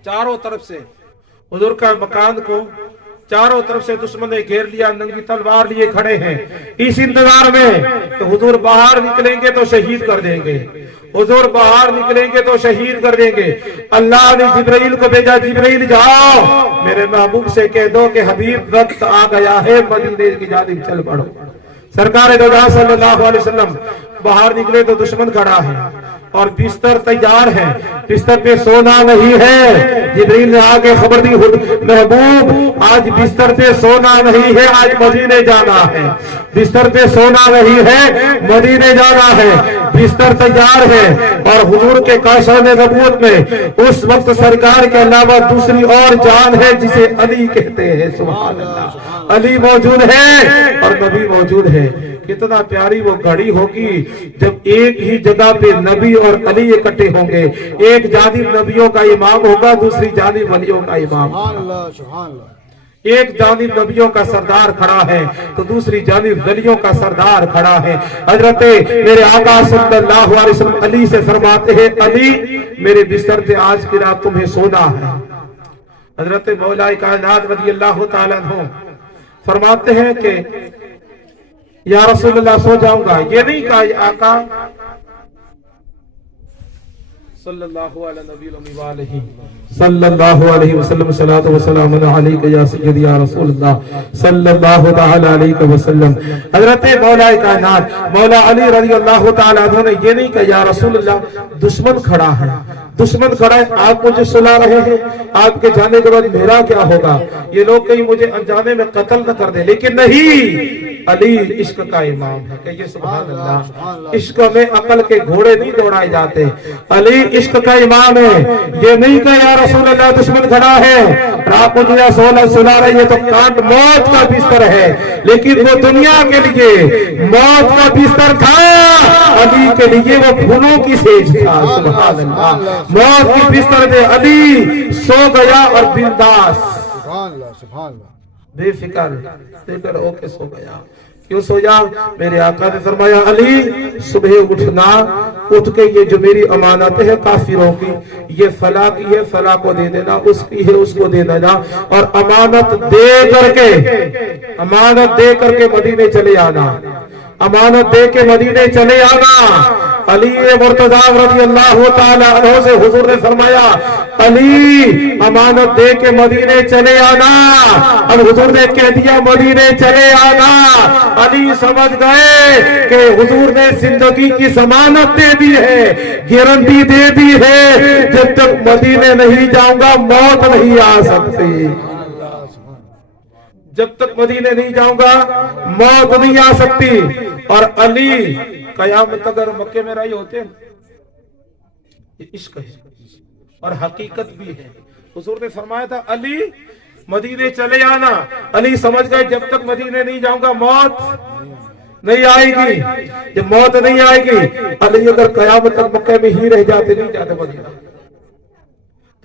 चारों तरफ से हुजूर का मकान को चारों तरफ से दुश्मन ने घेर लिया, नंगी तलवार लिए खड़े हैं इस इंतजार में कि हुजूर बाहर निकलेंगे तो शहीद कर देंगे, हुजूर बाहर निकलेंगे तो शहीद कर देंगे। अल्लाह ने जिब्राइल को भेजा, जिब्राइल जाओ मेरे महबूब से कह दो कि हबीब वक्त आ गया है, मदीने की जानिब चल पड़ो। सरकार रज़ा सल्लल्लाहु अलैहि वसल्लम बाहर निकले तो दुश्मन खड़ा है और बिस्तर तैयार है, बिस्तर पे सोना नहीं है। जिब्रील ने आके खबर दी, महबूब आज बिस्तर पे सोना नहीं है, आज मदीने जाना है। बिस्तर पे सोना नहीं है, मदीने जाना है। बिस्तर तैयार है और हुजूर के काशान नबूवत में उस वक्त सरकार के अलावा दूसरी और जान है जिसे अली कहते हैं। सुभान अल्लाह, अली मौजूद है और नबी मौजूद है। कितना प्यारी वो घड़ी होगी जब एक ही जगह पे नबी और अली इकट्ठे होंगे। एक जानिब नबियों का इमाम होगा, दूसरी जानिब वलियों का इमाम। एक जानिब नबियों का सरदार खड़ा है तो दूसरी जानिब वलियों का सरदार खड़ा है। हजरत मेरे आका सल्लल्लाहु अलैहि वसल्लम अली से फरमाते हैं, अली मेरे बिस्तर पे आज की रात तुम्हें सोना है। हजरत मौला कायनात रज़ियल्लाहु तआला अन्हु फरमाते हैं कि या रसूलल्लाह सो जाऊंगा। ये नहीं कहा आका सल्लल्लाहु अला नबी वालिही सल्लल्लाहु अलैहि वसल्लम सलातो व सलाम अलैका या सय्यदी या रसूलल्लाह सल्लल्लाहु तआला अलैहि वसल्लम। हजरत मौला कायनात मौला अली रजी अल्लाह तआला अन्हु ने ये नहीं कहा या रसूलल्लाह दुश्मन खड़ा है, दुश्मन खड़ा है, आप मुझे सुला रहे हैं, आपके जाने के बाद मेरा क्या होगा, ये लोग कहीं मुझे अनजाने में कत्ल न कर दे। लेकिन नहीं, अली इश्क का इमाम है। कहिए सुभान अल्लाह। इश्क में अकल के घोड़े नहीं दौड़ाए जाते, अली इश्क का इमाम है। ये नहीं कहा या रसूल अल्लाह दुश्मन खड़ा है, आप मुझे सुला रहे, ये तो कांट मौत का बिस्तर है, लेकिन वो दुनिया के लिए मौत का बिस्तर था, अली के लिए वो फूलों की सेज था। सुभान अल्लाह। मौत की बिस्तर में अली सो गया और बिंदास बेफिक्र होके सो गया। क्यों सोया? मेरे आका ने फरमाया अली सुबह उठना, उठ के ये जो मेरी अमानत है काफिरों की, ये फला की है, फला को दे देना, उसकी है उसको दे देना, और अमानत दे करके मदीने चले आना, अमानत दे के मदीने चले आना। अली मुर्तजा रज़ी अल्लाह तआला अन्हु से हुजूर ने फरमाया अली अमानत दे के मदीने चले आना। अब हुजूर ने कह दिया मदीने चले आना। अली समझ गए कि हुजूर ने जिंदगी की जमानत दे दी है, गारंटी दे दी है, जब तक मदीने नहीं जाऊंगा मौत नहीं आ सकती, जब तक मदीने नहीं जाऊंगा मौत नहीं आ सकती। और अली कयामत अगर मक्के में रहे होते, ये इश्क है और हकीकत भी है। हुजूर ने फरमाया था अली मदीने चले आना। अली समझ गए जब तक मदीने नहीं जाऊंगा मौत नहीं आएगी, जब मौत नहीं आएगी, अली अगर कयामत तक मक्के में ही रह जाते, नहीं जाते मदीना,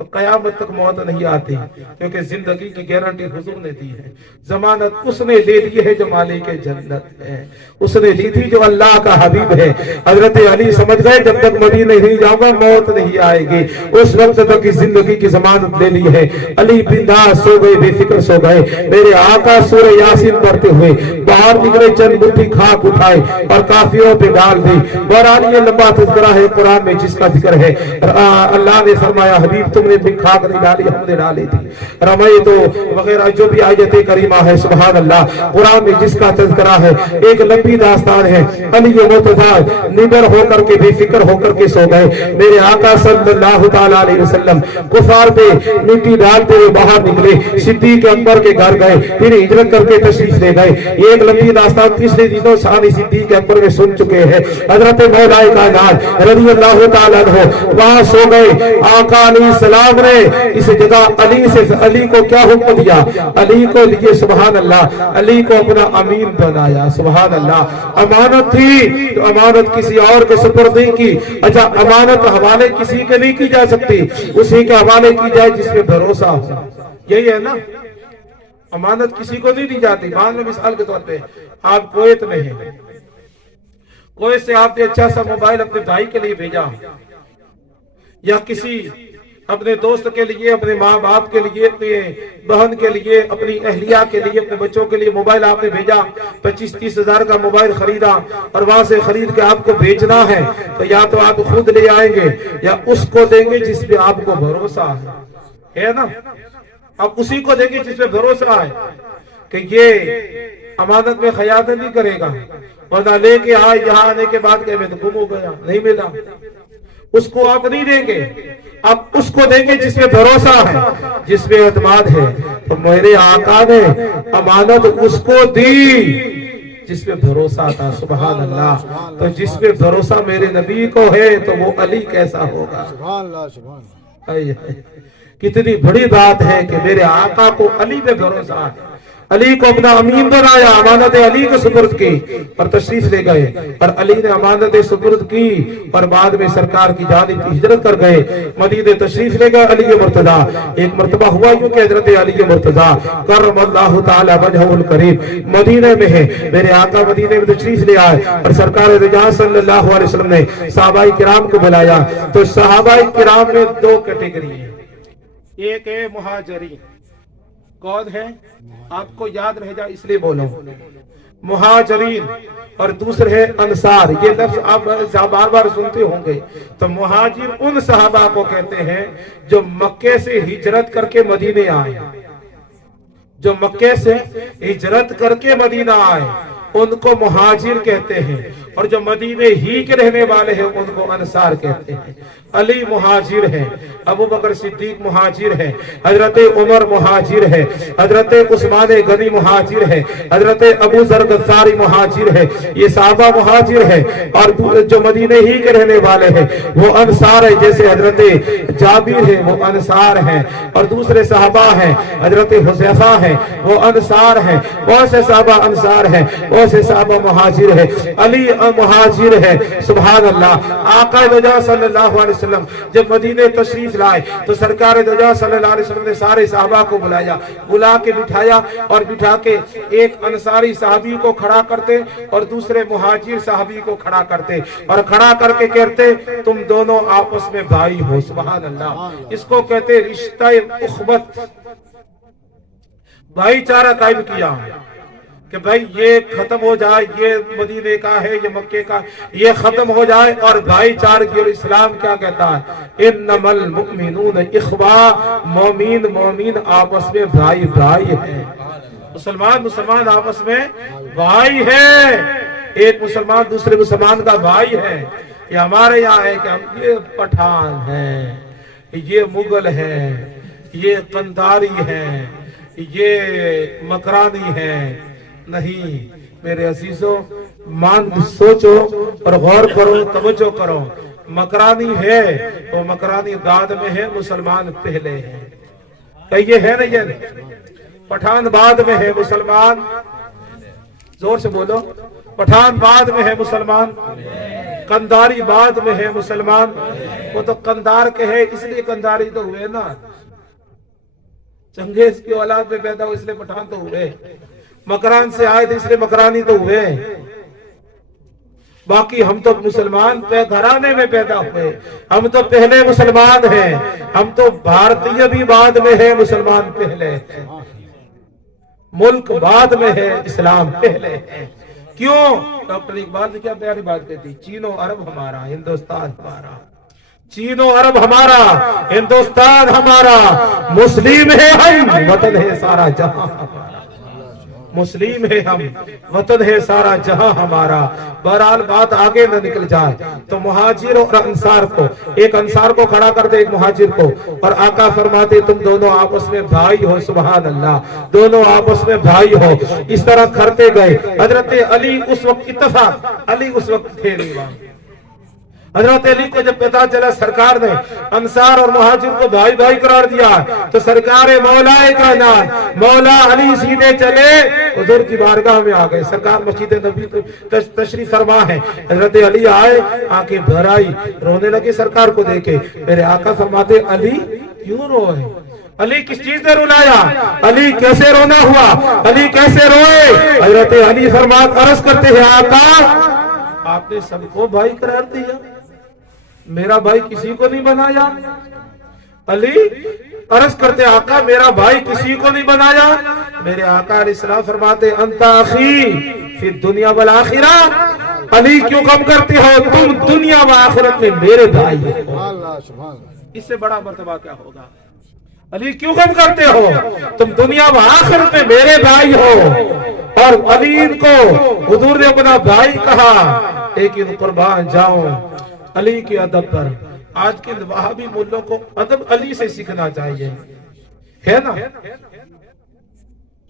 तो कयामत तक मौत नहीं आती, क्योंकि जिंदगी की गारंटी हुजूर ने दी है। जमानत उसने ले ली है जो मालिक जन्नत है, उसने ली थी जो अल्लाह का हबीब है। हजरत अली समझ गए जब तक मदीने नहीं जाऊंगा मौत नहीं आएगी, उस वक्त तक की जिंदगी की जमानत ले ली है। अली बिंदास सो गए, बेफिक्र सो गए। मेरे आका सूरह यासीन पढ़ते हुए बाहर निकले, चंद मुट्ठी खाक उठाए और काफिरों पे डाल दी। बहरहाल ये लंबा तज़किरा है कुरान में जिसका जिक्र है। अल्लाह ने फरमाया हबीब तुमने भी खाक नहीं डाली, हमने डाली थी, रमाई तो वगैरह जो भी आयत करीमा है। सुभान अल्लाह। कुरान में जिसका तज़किरा है, एक लंबी दास्तान है। अली मुर्तज़ा निडर होकर के बेफिक्र होकर के सो गए। मेरे आका सल्लल्लाहु तआला अलैहि वसल्लम कुफार पे मिट्टी डालते हुए बाहर निकले, सिद्दीक अकबर के घर गए, फिर हिजरत करके तशरीफ ले गए। एक लंबी दास्तान पिछले दिनों शान सिद्दीक अकबर में सुन चुके हैं। हजरत मौला कायनात रज़ी अल्लाह तआला अन्हु वहां सो गए। आका अलैहिस्सलाम ने इस जगह अली को क्या हुक्म दिया? अली को लिए सुभान अल्लाह, अली को अपना अमीन बनाया। सुभान अल्लाह। अमानत थी तो अमानत किसी और के सुपुर्द नहीं की। अच्छा, अमानत हवाले किसी के नहीं की जा सकती, उसी के हवाले की जाए जिसमें भरोसा हो। यही है ना, अमानत किसी को नहीं दी जाती। मान लो मिसाल के तौर पे आप कुवैत में हैं, कुवैत से आपने अच्छा सा मोबाइल अपने भाई के लिए भेजा, या किसी अपने दोस्त के लिए, अपने माँ बाप के लिए, अपने बहन के लिए, अपनी अहलिया के लिए, अपने बच्चों के लिए मोबाइल आपने भेजा, 25-30 हजार का मोबाइल खरीदा और वहां से खरीद के आपको बेचना है, तो या तो आप खुद ले आएंगे या उसको देंगे जिसपे आपको भरोसा है ना। आप उसी को देंगे जिसपे भरोसा है कि ये अमानत में खयानत नहीं करेगा, वरना लेके आए यहाँ आने के बाद कहे मैं तो गुम हो गया, नहीं मिला, उसको आप नहीं देंगे। आप उसको देंगे जिसमें भरोसा है, जिसमें एतमाद है। तो मेरे आका ने अमानत उसको दी जिसमें भरोसा था। सुभान अल्लाह। तो जिसमें भरोसा मेरे नबी को है तो वो अली कैसा होगा? कितनी बड़ी बात है कि मेरे आका को अली पे भरोसा है। अली को अपना अमीन बनाया, अमानत अली को सुपुर्द की और तशरीफ ले गए। और अली ने अमानत सुपुर्द की और बाद में सरकार की जानिब हिजरत कर गए, मदीने तशरीफ ले गए। अली मुर्तजा एक मर्तबा हुआ यूं कि हजरत अली मुर्तजा करमल्लाहु तआला वजहुल करीम मदीने में है। मेरे आका मदीने में तशरीफ ले आए और सरकार रज़ा सल्लल्लाहु अलैहि वसल्लम ने सहाबाए किराम को बुलाया। तो सहाबाए किराम में दो कैटेगरी है, एक है मुहाजिरीन। कौन है? आपको याद रह जाए इसलिए बोलो। मुहाजिरीन और दूसरे है अंसार। ये लफ्ज आप बार बार सुनते होंगे। तो मुहाजिर उन सहाबा को कहते हैं जो मक्के से हिजरत करके मदीने आए, जो मक्के से हिजरत करके मदीना आए उनको मुहाजिर कहते हैं, और जो मदीने ही के रहने वाले हैं उनको अंसार कहते हैं। अली मुहाजिर है, अबू बकर सिद्दीक मुहाजिर है, हजरत उमर मुहाजिर है, हजरत उस्मान गनी मुहाजिर है, हजरत अबू जर गफ्फारी मुहाजिर है। ये साहबा मुहाजिर है, और जो मदीने ही के रहने वाले हैं वो अंसार है। जैसे हजरत जाबिर है वो अंसार है, और दूसरे साहबा हैं हजरत हुज़ैफा है वो अंसार है। बहुत से साहबा अंसार है, बहुत से साहबा मुहाजिर है। अली मुहाजिर है। सुभान अल्लाह। आका दो सल्लल्लाहु अलैहि वसल्लम जब मदीने तशरीफ लाए तो सरकार दो सल्लल्लाहु अलैहि वसल्लम ने सारे साहबा को बुलाया, बुला के बिठाया, और बिठा के एक अंसारी साहबी को खड़ा करते और दूसरे मुहाजिर साहबी को खड़ा करते, और खड़ा करके कहते तुम दोनों आपस में भाई हो। सुभान अल्लाह। इसको कहते रिश्ता उखवत, भाईचारा कायम किया कि भाई ये खत्म हो जाए, ये मदीने का है, ये मक्के का, ये खत्म हो जाए, और भाईचारे की। और इस्लाम क्या कहता है? इन्नमल मुमिनून इख्वा, मोमिन मोमिन आपस में भाई भाई है। मुसलमान मुसलमान आपस में भाई है। एक मुसलमान दूसरे मुसलमान का भाई है। ये हमारे यहाँ है कि हम ये पठान है, ये मुगल है, ये कंधारी है, ये मकरानी है। नहीं मेरे अजीजों, मान सोचो और गौर करो, तवज्जो करो। मकरानी है वो मकरानी बाद में है, मुसलमान पहले है। कहिए है ना? ये पठान बाद में है, मुसलमान जोर से बोलो। पठान बाद में है, मुसलमान कंधारी बाद में है, मुसलमान। वो तो कंधार के है इसलिए कंधारी तो हुए ना, चंगेज की औलाद में पैदा हुए इसलिए पठान तो हुए, मकरान से आए थे इसलिए मकरानी तो हुए। बाकी हम तो मुसलमान पे घराने में पैदा हुए, हम तो पहले मुसलमान हैं। हम तो भारतीय भी बाद में है, मुसलमान पहले है। मुल्क बाद में है, इस्लाम पहले है। क्यों? डॉक्टर इकबाल ने क्या प्यारी बात कहती, चीनो अरब हमारा, हिंदुस्तान हमारा। चीनो अरब हमारा, हिंदुस्तान हमारा। मुस्लिम है हम, वतन है सारा जहां हमारा। मुस्लिम है हम, वतन है सारा जहां हमारा। बहरहाल बात आगे न निकल जाए तो मुहाजिर और अंसार को, एक अंसार को खड़ा करते एक मुहाजिर को, और आका फरमाते तुम दोनों आपस में भाई हो। सुभान अल्लाह। दोनों आपस में भाई हो। इस तरह करते गए। हजरत अली उस वक्त इत्तफाक, अली उस वक्त थे नहीं वहां। हजरत अली को जब पता चला सरकार ने अंसार और मुहाजिर को भाई भाई करार दिया, तो सरकार मौलाए का नाम मौला अली सीधे चले हुजूर की बारगाह में आ गए। सरकार मस्जिद नबी तशरीफ फरमा है। हजरत अली आए, आंखें भर आई, रोने लगे सरकार को देखे। मेरे आका फरमाते अली क्यों रोए? अली किस चीज ने रुलाया? अली कैसे रोना हुआ? अली कैसे रोए? हजरत अली फरमात अर्ज करते हैं आका आपने सबको भाई करार दिया, मेरा भाई किसी को नहीं बनाया। अली अर्ज करते आका मेरा भाई किसी को नहीं बनाया। मेरे आका अलैहिस्सलाम फरमाते अंता अखी फिर दुनिया वल आखिरा। अली क्यों कम करते हो? तुम दुनिया व आखिरत में मेरे भाई हो। इससे बड़ा मर्तबा क्या होगा? अली क्यों कम करते हो? तुम दुनिया व आखिरत में मेरे भाई हो। और अली को हुजूर ने अपना भाई कहा, लेकिन कुर्बान जाऊं अली के अदब पर। आज के वहाबी मुल्लों को अदब अली से सीखना चाहिए, है ना?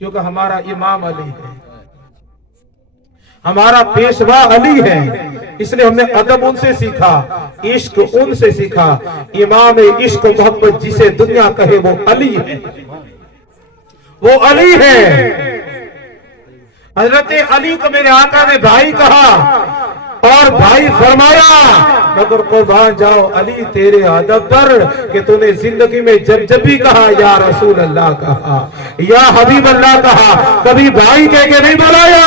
क्योंकि हमारा इमाम अली है, हमारा पेशवा अली है, इसलिए हमने अदब उनसे सीखा, इश्क उनसे सीखा। इमाम इश्क मोहब्बत जिसे दुनिया कहे वो अली है, वो अली है। हजरत अली को मेरे आका ने भाई कहा और भाई फरमाया मगर कुर्बान जाओ अली तेरे अदब पर कि तूने जिंदगी में जब भी कहा या रसूल अल्लाह कहा, या हबीब अल्लाह कहा, कभी भाई कह के नहीं बुलाया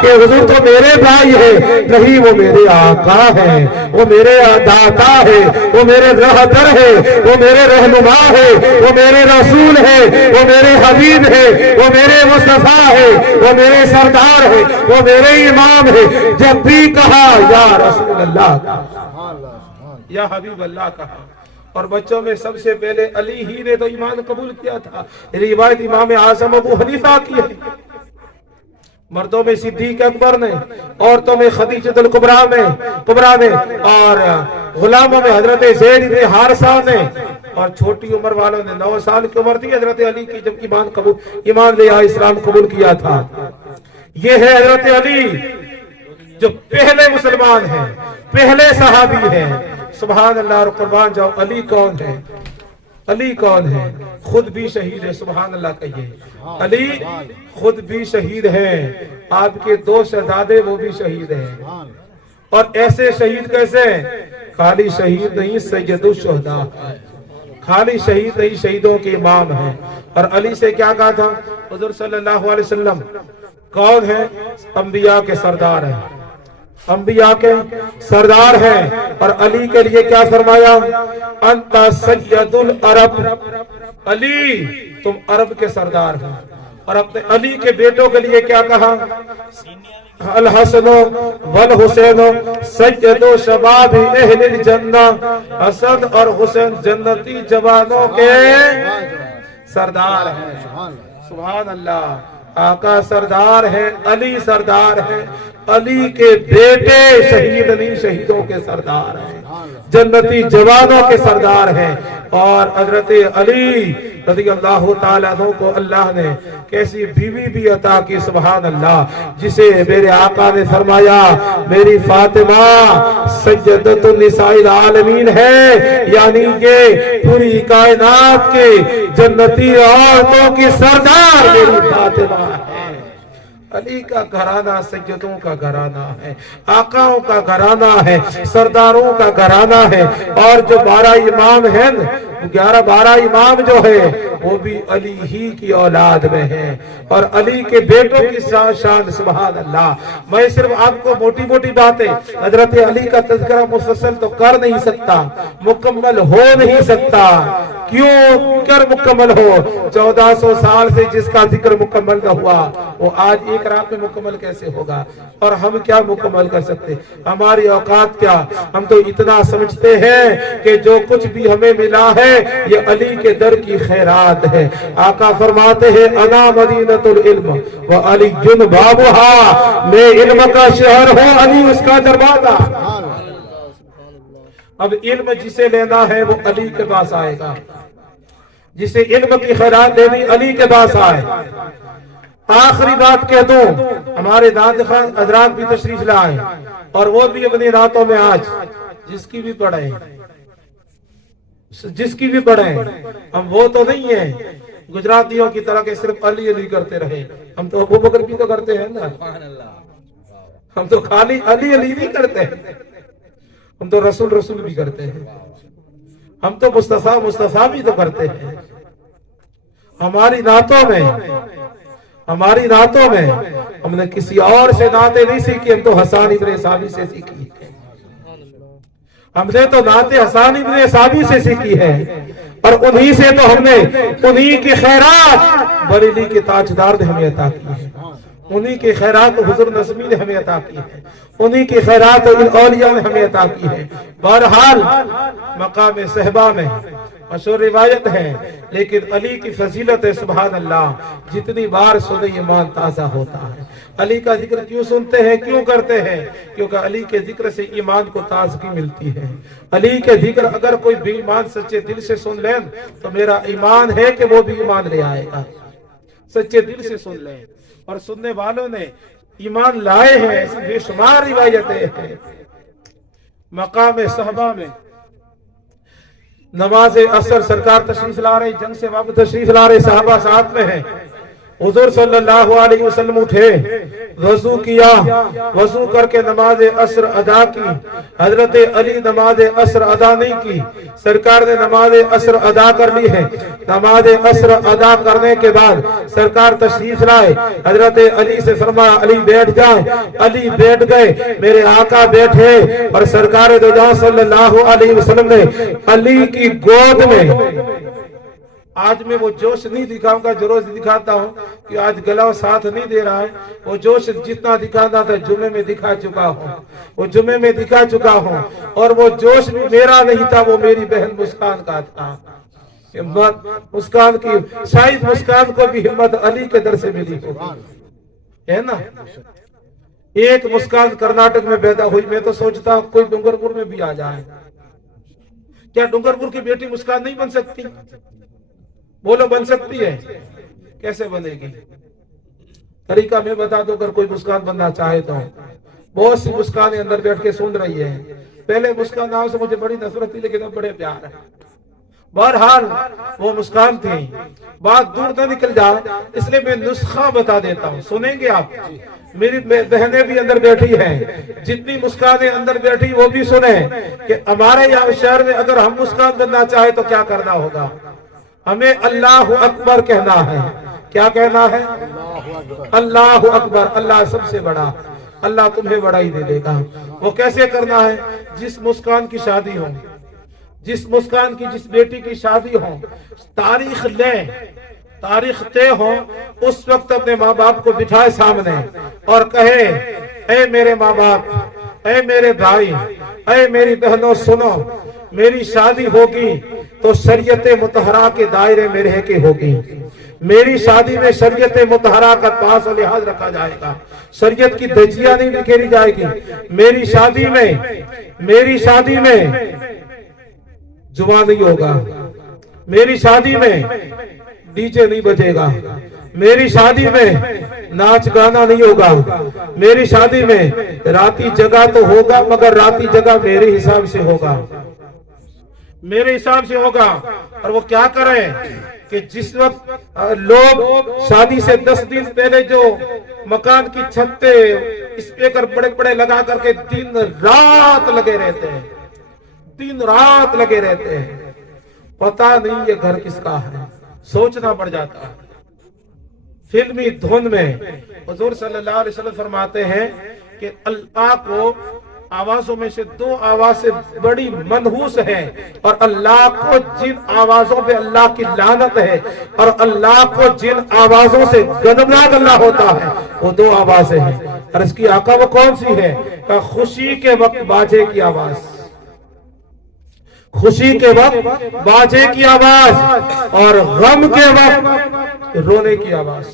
कि हुजूर तो मेरे भाई है, नहीं वो मेरे आका है, वो मेरे दाता है, वो मेरे रहबर है, वो मेरे रहनुमा है, वो मेरे रसूल है, वो मेरे हबीब है, वो मेरे मुस्तफा है, वो मेरे सरदार है, वो मेरे इमाम है। जब भी कहा या रसूल अल्लाह या हबीब अल्लाह कहा। और बच्चों में सबसे पहले अली ही ने तो ईमान कबूल किया था। रिवायत इमाम आज़म अबू हनीफा की है। मर्दों में सिद्दीक अकबर ने, औरतों में खदीजतुल कुबरा ने, और गुलामों में हजरत ज़ैद इब्न हारिसा ने, और छोटी उम्र वालों ने 9 साल की उम्र थी हजरत अली की जब ईमान ले आए, इस्लाम कबूल किया था। ये है हजरत अली जो पहले मुसलमान हैं, पहले सहाबी हैं। सुभान अल्लाह। और कुर्बान जाओ अली कौन है? अली कौन है? खुद भी शहीद है। सुभान अल्लाह कहिए। अली खुद भी शहीद हैं। आपके 2 शहजादे वो भी शहीद हैं। और ऐसे शहीद कैसे? खाली शहीद नहीं, सैयदुल शुहदा है। खाली शहीद नहीं, शहीदों के इमाम हैं। और अली से क्या कहा था हुजूर सल्लल्लाहु अलैहि वसल्लम? कौन है? अंबिया के सरदार हैं, अंबिया के सरदार हैं। और अली के लिए क्या फरमाया? अंता सैयदुल अरब, अली तुम अरब के सरदार हो। और अपने अली के बेटों के लिए क्या कहा? अल हसनो वल हुसैनो सैयदो शबाब अहलिल जन्ना, हसन और हुसैन जन्नती जवानों के सरदार हैं। सुभान अल्लाह। आका सरदार है, अली सरदार है। अली के बेटे शहीद नहीं, शहीदों के सरदार हैं, जन्नती जवानों के सरदार हैं। और हजरत अली रज़ियल्लाहु ताला अन्हु को अल्लाह ने कैसी बीवी भी अता की। सुभान अल्लाह। जिसे मेरे आका ने फरमाया मेरी फातिमा सय्यदतुन निसाइल आलमीन है, यानी ये पूरी कायनात के जन्नती औरतों की सरदार मेरी फातिमा है। अली का घराना सैयदों का घराना है, आकाओं का घराना है, सरदारों का घराना है। और जो 12 इमाम हैं, 11-12 इमाम जो है वो भी अली ही की औलाद में है। और अली के बेटों की शान सुभान अल्लाह। मैं सिर्फ आपको मोटी मोटी बातें, हजरत अली का तज़किरा मुफस्सल तो कर नहीं सकता, मुकम्मल हो नहीं सकता। क्यों कर मुकम्मल हो? 1400 साल से जिसका जिक्र मुकम्मल न हुआ वो आज एक रात में मुकम्मल कैसे होगा? और हम क्या मुकम्मल कर सकते? हमारी औकात क्या? हम तो इतना समझते हैं कि जो कुछ भी हमें मिला है ये अली के दर की खैरात है। आका फरमाते हैं अना मदीनतुल इल्म व अलीयुन बाबुहा, मैं इल्म का शहर हूँ, अली उसका दरवाजा। अब इल्म जिसे लेना है वो अली के पास आएगा, जिसे इल्म की खैरात लेनी अली के पास आए। आखिरी बात कह दूं, हमारे दाद खान हजरात भी तशरीफ लाए और वो भी अपनी रातों में आज जिसकी भी पढ़े, जिसकी भी पढ़े, हम वो तो नहीं है गुजरातियों की तरह के सिर्फ अली अली करते रहे। हम तो अबू बकर भी तो करते हैं ना, हम तो खाली अली अली नहीं करते, हम तो रसूल रसूल भी करते हैं, हम तो मुस्तफा मुस्तफा भी तो करते हैं। हमारी नातों में हमने किसी और से नाते नहीं सीखी, हम तो हसन इब्न साबी से सीखी है। हमने तो नाते हसन इब्न साबी से सीखी है और उन्हीं से तो हमने उन्हीं की खैरात बरेली के ताजदार ने हमें अता की है, उन्हीं की खैरात हुजूर नज़मी ने हमें अता की है, उन्हीं की खैरात इन औलिया ने हमें अता की है। बहरहाल मकाम सहबा में मशहूर रिवायत है, लेकिन अली की फजीलत है सुभान अल्लाह, जितनी बार सुने ईमान ताजा होता है। अली का जिक्र क्यों सुनते हैं, क्यों करते हैं? क्योंकि अली के जिक्र से ईमान को ताजगी मिलती है। अली के जिक्र अगर कोई बेईमान सच्चे दिल से सुन ले तो मेरा ईमान है कि वो भी ईमान ले आएगा। सच्चे दिल से सुन ले, और सुनने वालों ने ईमान लाए हैं, ऐसी बेशुमार रिवायतें हैं। मकाम सहबा में नमाज असर सरकार तशरीफ ला रहे, जंग से वापस तशरीफ ला रहे, साहबा साथ में है। हुजूर सल्लल्लाहु अलैहि वसल्लम उठे, वजू किया, वजू करके नमाज असर अदा की। हजरत अली नमाज असर अदा नहीं की, सरकार ने नमाज असर अदा कर ली है। नमाज असर अदा करने के बाद सरकार तशरीफ लाए, हजरत अली से फरमाया अली बैठ जाए। अली बैठ गए, मेरे आका बैठे और सरकार दो जहां सल्लल्लाहु अलैहि वसल्लम ने अली की गोद में, आज मैं वो जोश नहीं दिखाऊंगा जो रोज दिखाता हूँ कि आज गला साथ नहीं दे रहा है, वो जोश जितना दिखाता था जुमे में दिखा चुका हूँ, वो जुमे में दिखा चुका हूँ। और वो जोश भी मेरा नहीं था, वो मेरी बहन मुस्कान का था। हिम्मत मुस्कान की, शायद मुस्कान को भी हिम्मत अली के दर से मिली होगी, है ना। एक मुस्कान कर्नाटक में पैदा हुई, मैं तो सोचता हूँ कोई डूंगरपुर में भी आ जाए। क्या डूंगरपुर की बेटी मुस्कान नहीं बन सकती? बोलो बन सकती है? कैसे बनेगी? तरीका मैं बता दूं, अगर कोई मुस्कान बनना चाहे तो। बहुत सी मुस्कान अंदर बैठ के सुन रही है। पहले मुस्कान नाम से मुझे बड़ी नफरत थी, लेकिन अब बड़े प्यार है। बहरहाल वो मुस्कान थी। बात दूर न निकल जाए इसलिए मैं नुस्खा बता देता हूँ, सुनेंगे आप। मेरी बहनें भी अंदर बैठी हैं, जितनी मुस्कानें अंदर बैठी वो भी सुने कि हमारे यहाँ शहर में अगर हम मुस्कान बनना चाहे तो क्या करना होगा। हमें अल्लाह अकबर कहना है। क्या कहना है? अल्लाह अकबर। अल्लाह सबसे बड़ा, अल्लाह तुम्हें बड़ा ही दे देगा। वो कैसे करना है? जिस मुस्कान की शादी हो, जिस मुस्कान की, जिस बेटी की शादी हो, तारीख ले, तारीख तय हो, उस वक्त अपने माँ बाप को बिठाए सामने और कहे, ऐ मेरे माँ बाप, ऐ मेरे भाई, ऐ मेरी बहनों, सुनो, मेरी शादी होगी तो शरीयत मुतहरा के दायरे में रह के होगी। मेरी शादी में शरीयत मुतहरा का पास और लिहाज रखा जाएगा, शरीयत की धज्जियां नहीं बिखेरी जाएगी। मेरी शादी में जुआ नहीं होगा, मेरी शादी में डीजे नहीं बजेगा, मेरी शादी में नाच गाना नहीं होगा, मेरी शादी में राती जगह तो होगा मगर राती जगह मेरे हिसाब से होगा, मेरे हिसाब से होगा। और वो क्या करें कि जिस वक्त लोग शादी से 10 दिन पहले जो मकान की छत पे स्पीकर बड़े बड़े लगा करके दिन रात लगे रहते हैं, दिन रात लगे रहते हैं, पता नहीं ये घर किसका है, सोचना पड़ जाता है। फिल्मी धुन में हुजूर सल्लल्लाहु अलैहि वसल्लम फरमाते हैं कि अल्लाह को आवाजों में से 2 आवाजें बड़ी मनहूस है, और अल्लाह को जिन आवाजों पे अल्लाह की लानत है और अल्लाह को जिन आवाजों से गजबनाक अल्लाह होता है, वो 2 आवाजें हैं। और इसकी आका वो कौन सी है? खुशी के वक्त बाजे की आवाज, खुशी के वक्त बाजे की आवाज और गम के वक्त रोने की आवाज,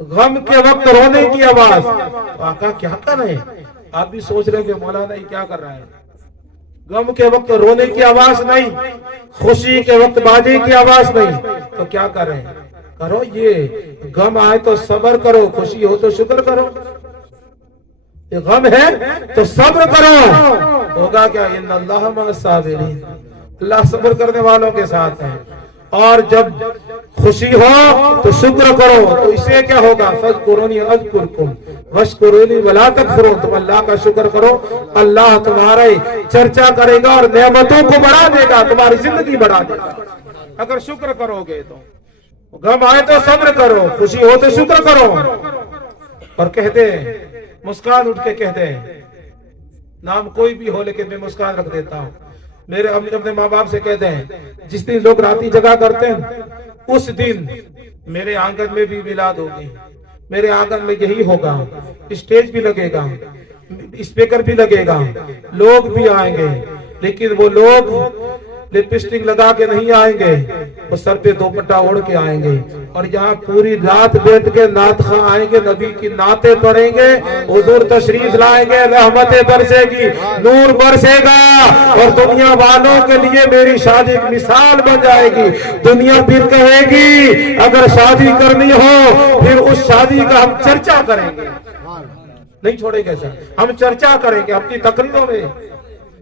गम के वक्त रोने की आवाज। तो आका क्या कर रहे हैं? आप भी सोच रहे हो कि मौलाना ये क्या कर रहा है? गम के वक्त रोने की आवाज नहीं, खुशी के वक्त बाजे की आवाज नहीं, तो क्या कर रहे हैं? करो ये, गम आए तो सब्र करो, खुशी हो तो शुक्र करो। ये गम है तो सब्र करो, होगा क्या? इन्नल्लाह मअस-साबिरीन, अल्लाह सब्र करने वालों के साथ है। और जब खुशी हो तो शुक्र करो, तो इससे क्या होगा? फज़कुरूनी अज़कुरकुम वशकुरूनी वला तकफुरून, तुम अल्लाह का शुक्र करो, अल्लाह तुम्हारे चर्चा करेगा और नेमतों को बढ़ा देगा, तुम्हारी जिंदगी बढ़ा देगा अगर शुक्र करोगे तो। गम आए तो सब्र करो, खुशी हो तो शुक्र करो। और कहते हैं, मुस्कान उठ के कहते हैं, नाम कोई भी हो लेकिन मैं मुस्कान रख देता हूँ। मेरे अपने माँ बाप से कहते हैं, जिस दिन लोग राती जगह करते हैं उस दिन मेरे आंगन में भी मिलाद होगी, मेरे आंगन में यही होगा, स्टेज भी लगेगा, स्पीकर भी लगेगा, लोग भी आएंगे, लेकिन वो लोग लिपस्टिक लगा के नहीं आएंगे, वो सर पे दोपट्टा ओढ़ के आएंगे और यहाँ पूरी रात बैठ के नात खां आएंगे, नबी की नाते पढ़ेंगे, हुजूर तशरीफ लाएंगे, रहमतें बरसेगी, नूर बरसेगा और दुनिया वालों के लिए मेरी शादी एक मिसाल बन जाएगी। दुनिया फिर कहेगी अगर शादी करनी हो फिर उस शादी का हम चर्चा करेंगे, नहीं छोड़ेंगे सर, हम चर्चा करेंगे अपनी तकरीरों में।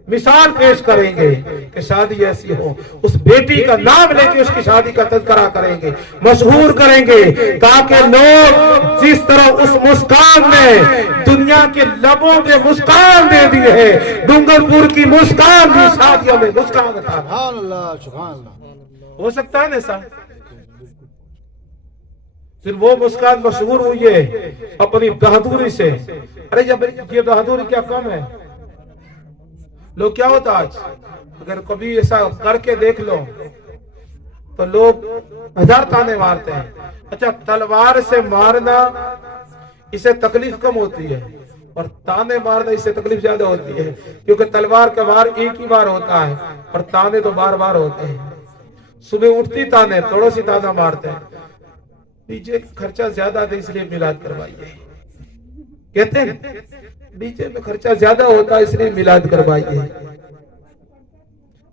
मिसाल पेश करेंगे कि शादी ऐसी हो, उस बेटी का नाम लेके उसकी शादी का तज़किरा करेंगे, मशहूर करेंगे, ताकि लोग जिस तरह उस मुस्कान ने दुनिया के लबों में मुस्कान दे दी है, डूंगरपुर की मुस्कान भी शादियों में मुस्कान था। हो सकता है ना ऐसा? फिर वो मुस्कान मशहूर हुई है अपनी बहादुरी से। अरे जब ये बहादुरी क्या कम है? लोग क्या होता आज, अगर कभी ऐसा करके देख लो तो लोग हजार ताने मारते हैं। अच्छा, तलवार से मारना इसे तकलीफ कम होती है और ताने मारना इससे तकलीफ ज्यादा होती है, क्योंकि तलवार का वार एक ही बार होता है और ताने तो बार बार होते हैं। सुबह उठती ताने, पड़ोसी ताना मारते हैं, डीजे खर्चा ज्यादा है इसलिए मिलाद करवाइए, कहते हैं डीजे में खर्चा ज्यादा होता है इसलिए मिलाद करवाइए,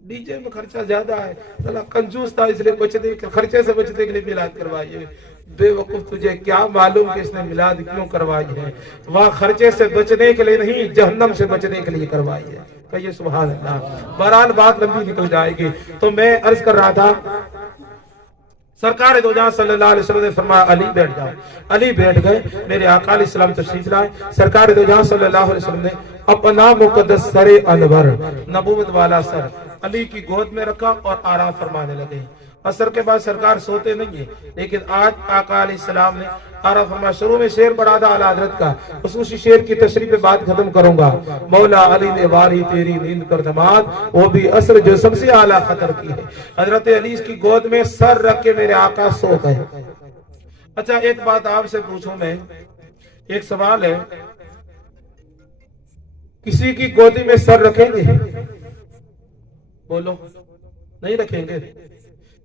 डीजे में खर्चा ज्यादा है, साला कंजूस था इसलिए बचने खर्चे से बचने के लिए मिलाद करवाइए। बेवकूफ, तुझे क्या मालूम कि इसने मिलाद क्यों करवाई है? वह खर्चे से बचने के लिए नहीं, जहन्नम से बचने के लिए करवाई है। कहिए सुभान अल्लाह। बहरहाल बात लंबी निकल जाएगी, तो मैं अर्ज कर रहा था, सरकार दो जहां सल्लल्लाहु अलैहि वसल्लम ने फरमाया अली बैठ जाओ। अली बैठ गए, मेरे आका अलैहिस्सलाम तशरीफ लाए। सरकार दो जहां सल्लल्लाहु अलैहि वसल्लम ने अपना मुकद्दस सरे अनवर, नबूवत वाला सर अली की गोद में रखा और आराम फरमाने लगे। असर के बाद सरकार सोते नहीं है, लेकिन आज आका अलैहिस्सलाम ने आराम फरमाया। शुरू में शेर पढ़ा था आला हज़रत का, उसी शेर की तशरीह पे बात खत्म करूंगा। मौला अली ने वारी तेरी नींद कर दमाद, वो भी असर जो सबसे आला खतर की है। हजरत अली की गोद में सर रख के मेरे आका सो गए। अच्छा, एक बात आपसे पूछूं मैं, एक सवाल है, किसी की गोदी में सर रखेंगे? बोलो, नहीं रखेंगे,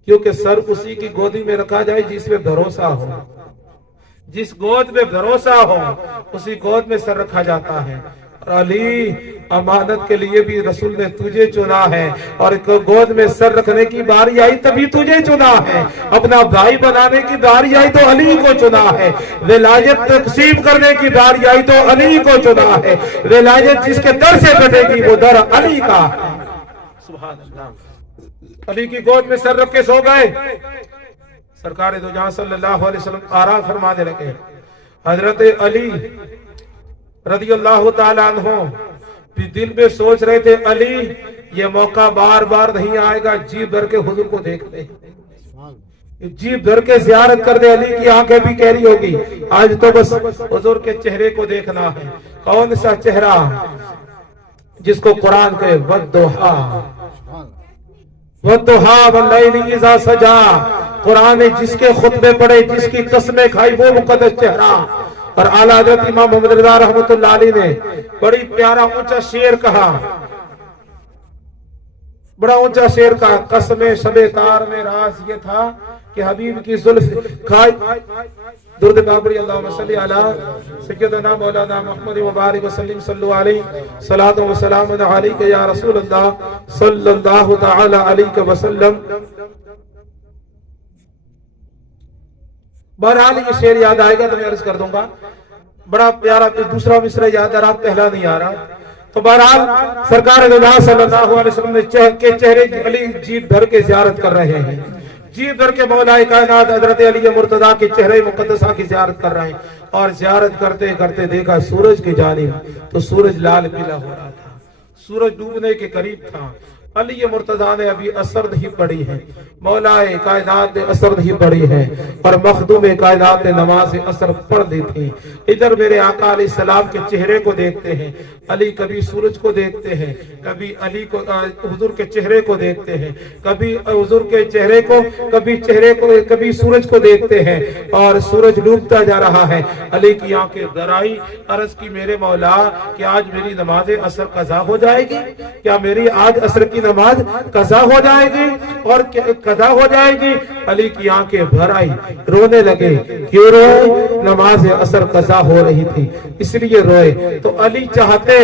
क्योंकि सर उसी की गोदी में रखा जाए जिसमें भरोसा हो। जिस गोद में भरोसा हो उसी गोद में सर रखा जाता है। और अली, अमानत के लिए भी रसूल ने तुझे चुना है, और गोद में सर रखने की बारी आई तभी तुझे चुना है। अपना भाई बनाने की बारी आई तो अली को चुना है। विलायत तकसीम करने की बारी आई तो अली को चुना है। विलायत जिसके दर से कटेगी वो दर अली का। सुभान अल्लाह। अली की गोद में सर रख के सो गए। सरकार दो जहां सल्लल्लाहु अलैहि वसल्लम आराम फरमाने लगे। हजरत अली रदियल्लाहु ताला अन्हु भी दिल में सोच रहे थे, अली ये मौका बार बार नहीं आएगा, जी भर के हुजूर को देख ले, जी भर के ज़ियारत कर दे। अली की आंखें भी कह रही होगी आज तो बस हुजूर के चेहरे को देखना है। कौन सा चेहरा? जिसको कुरान के वद्दुहा वद्दुहा वल्लैलि इज़ा सजा, कुरान ने जिसके खुतबे पढ़े, जिसकी कसमें खाई, वो मुकद्दस चेहरा। और आला हज़रत इमाम मोहम्मद रज़ा रहमतुल्लाह अलैह ने बड़ी प्यारा ऊंचा शेर कहा, बड़ा ऊंचा शेर कहा, कसमें शबे तार में राज ये था कि हबीब की जुल्फ खाई। दुर्द काबरी अल्लाहुम्मा सल्ली अला सय्यदना मौलाना मुहम्मद मुबारक वसल्लम सल्लल्लाहु अलैहि सलातो व सलाम अलैका या रसूल अल्लाह सल्लल्लाहु तआला अलैहि वसल्लम। बहरहाल ये शेर याद आएगा तो मैं अर्ज कर दूंगा। बड़ा प्यारा दूसरा मिसरा याद आ रहा, पहला नहीं आ रहा। तो बहरहाल सरकार सल्लल्लाहु अलैहि वसल्लम ने के चेहरे की अली जीत भर के ज़ियारत कर रहे हैं। जी भर के मौलाए कायनात हजरत अली मुर्तजा के चेहरे मुकद्दसा की ज़ियारत कर रहे हैं। और ज़ियारत करते करते देखा सूरज की जानिब, तो सूरज लाल पीला हो रहा था, सूरज डूबने के करीब था। अली मुर्तजा ने अभी असर नहीं पढ़ी है, मौलाए कायनात ने असर नहीं पढ़ी है, और मखदूम कायनात ने नमाज असर पढ़ दी थी। इधर मेरे आका अलैहिस्सलाम के चेहरे को देखते हैं। अली कभी सूरज को देखते हैं, कभी अली को हुजूर के चेहरे को देखते हैं, कभी हुजूर के चेहरे को, कभी चेहरे को, कभी सूरज को देखते हैं। और सूरज डूबता जा रहा है। अली की आंखें दराई, अर्ज की मेरे मौला कि आज मेरी नमाज असर कज़ा हो जाएगी? क्या मेरी आज असर की नमाज कज़ा हो जाएगी? और कज़ा हो जाएगी? अली की आंखें भर आई, रोने लगे। क्यों रोए? नमाज असर कज़ा हो रही थी इसलिए रोए। तो अली चाहते,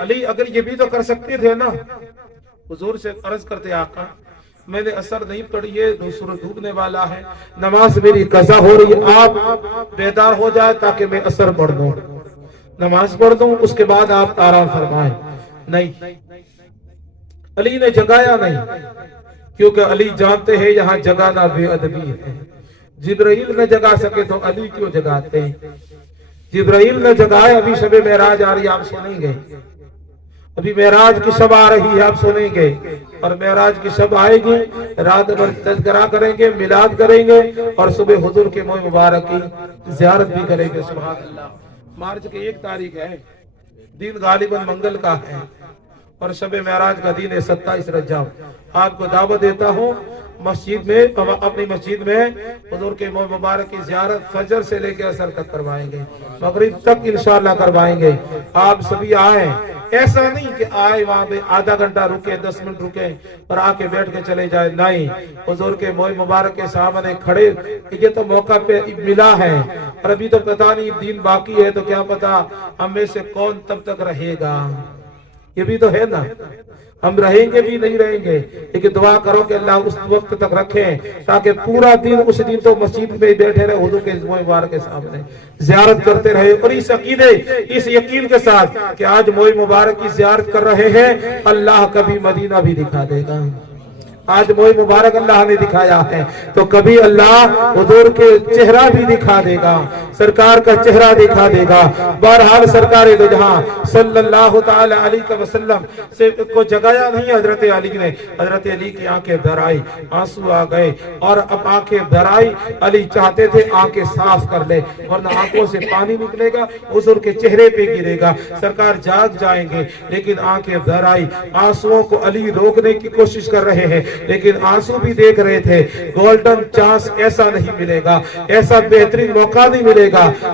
अली अगर ये भी तो कर सकते थे ना, हुजूर से अर्ज करते, आका मैंने असर नहीं पढ़ी है, सूरज डूबने वाला है, नमाज मेरी कज़ा हो रही है, आप बेदार हो जाए ताकि मैं असर पढ़ दूं, नमाज पढ़ दूं, उसके बाद आप आराम फरमाएं। नहीं, अली ने जगाया नहीं, क्योंकि अली जानते हैं यहाँ जगाना बेअदबी है। जिब्राइल न जगा सके तो अली क्यों जगाते? जिब्राइल ने जगाया। अभी शबे मेराज आ रही, आप सुनेंगे। अभी मेराज की शब आ रही है, आप सुनेंगे। और मेराज की शब आएगी, रात भर तज़किरा करेंगे, मिलाद करेंगे, और सुबह हुजूर के मोह मुबारक की ज़ियारत भी करेंगे। सुभान अल्लाह। मार्च की 1 तारीख है, दिन गालिबन मंगल का है, और शबे मेराज का दिन है 27 रजब। आपको दावत देता हूँ, मस्जिद में, अपनी मस्जिद में हुजूर के मोह मुबारक की ज़ियारत फजर से लेकर असर तक करवाएंगे, मगरिब तक इंशाअल्लाह करवाएंगे। आप सभी आए। ऐसा नहीं कि आए वहां पे आधा घंटा रुके, 10 मिनट रुके और आके बैठ के चले जाए। नहीं, हुजूर के मोह मुबारक के सामने खड़े, ये तो मौका पे मिला है, और अभी तो पता नहीं दिन बाकी है, तो क्या पता हम में से कौन तब तक रहेगा। ये भी तो है ना, हम रहेंगे भी नहीं रहेंगे, लेकिन दुआ करो कि अल्लाह उस वक्त तक रखें, ताकि पूरा दिन, उस दिन तो मस्जिद में बैठे रहे, हुजूर के मोह मुबारक के सामने ज़ियारत करते रहे। और इस अकीदे, इस यकीन के साथ कि आज मोह मुबारक की ज़ियारत कर रहे हैं, अल्लाह कभी मदीना भी दिखा देगा। आज मोह मुबारक अल्लाह ने दिखाया है, तो कभी अल्लाह हुजूर के चेहरा भी दिखा देगा, सरकार का चेहरा दिखा देगा। बहरहाल सरकार दो जहां सल्लल्लाहु ताला अलैहि वसल्लम से को जगाया नहीं हजरत अली ने। हजरत अली की आंखें भर आई, आंसू आ गए, और अब आंखें भर आई। अली चाहते थे आंखें साफ कर ले, वरना आंखों से पानी निकलेगा, हुजूर के चेहरे पे गिरेगा, सरकार जाग जाएंगे। लेकिन आंखें भर आई, आंसुओं को अली रोकने की कोशिश कर रहे हैं, लेकिन आंसू भी देख रहे थे। गोल्डन चांस ऐसा नहीं मिलेगा, ऐसा बेहतरीन मौका नहीं मिलेगा।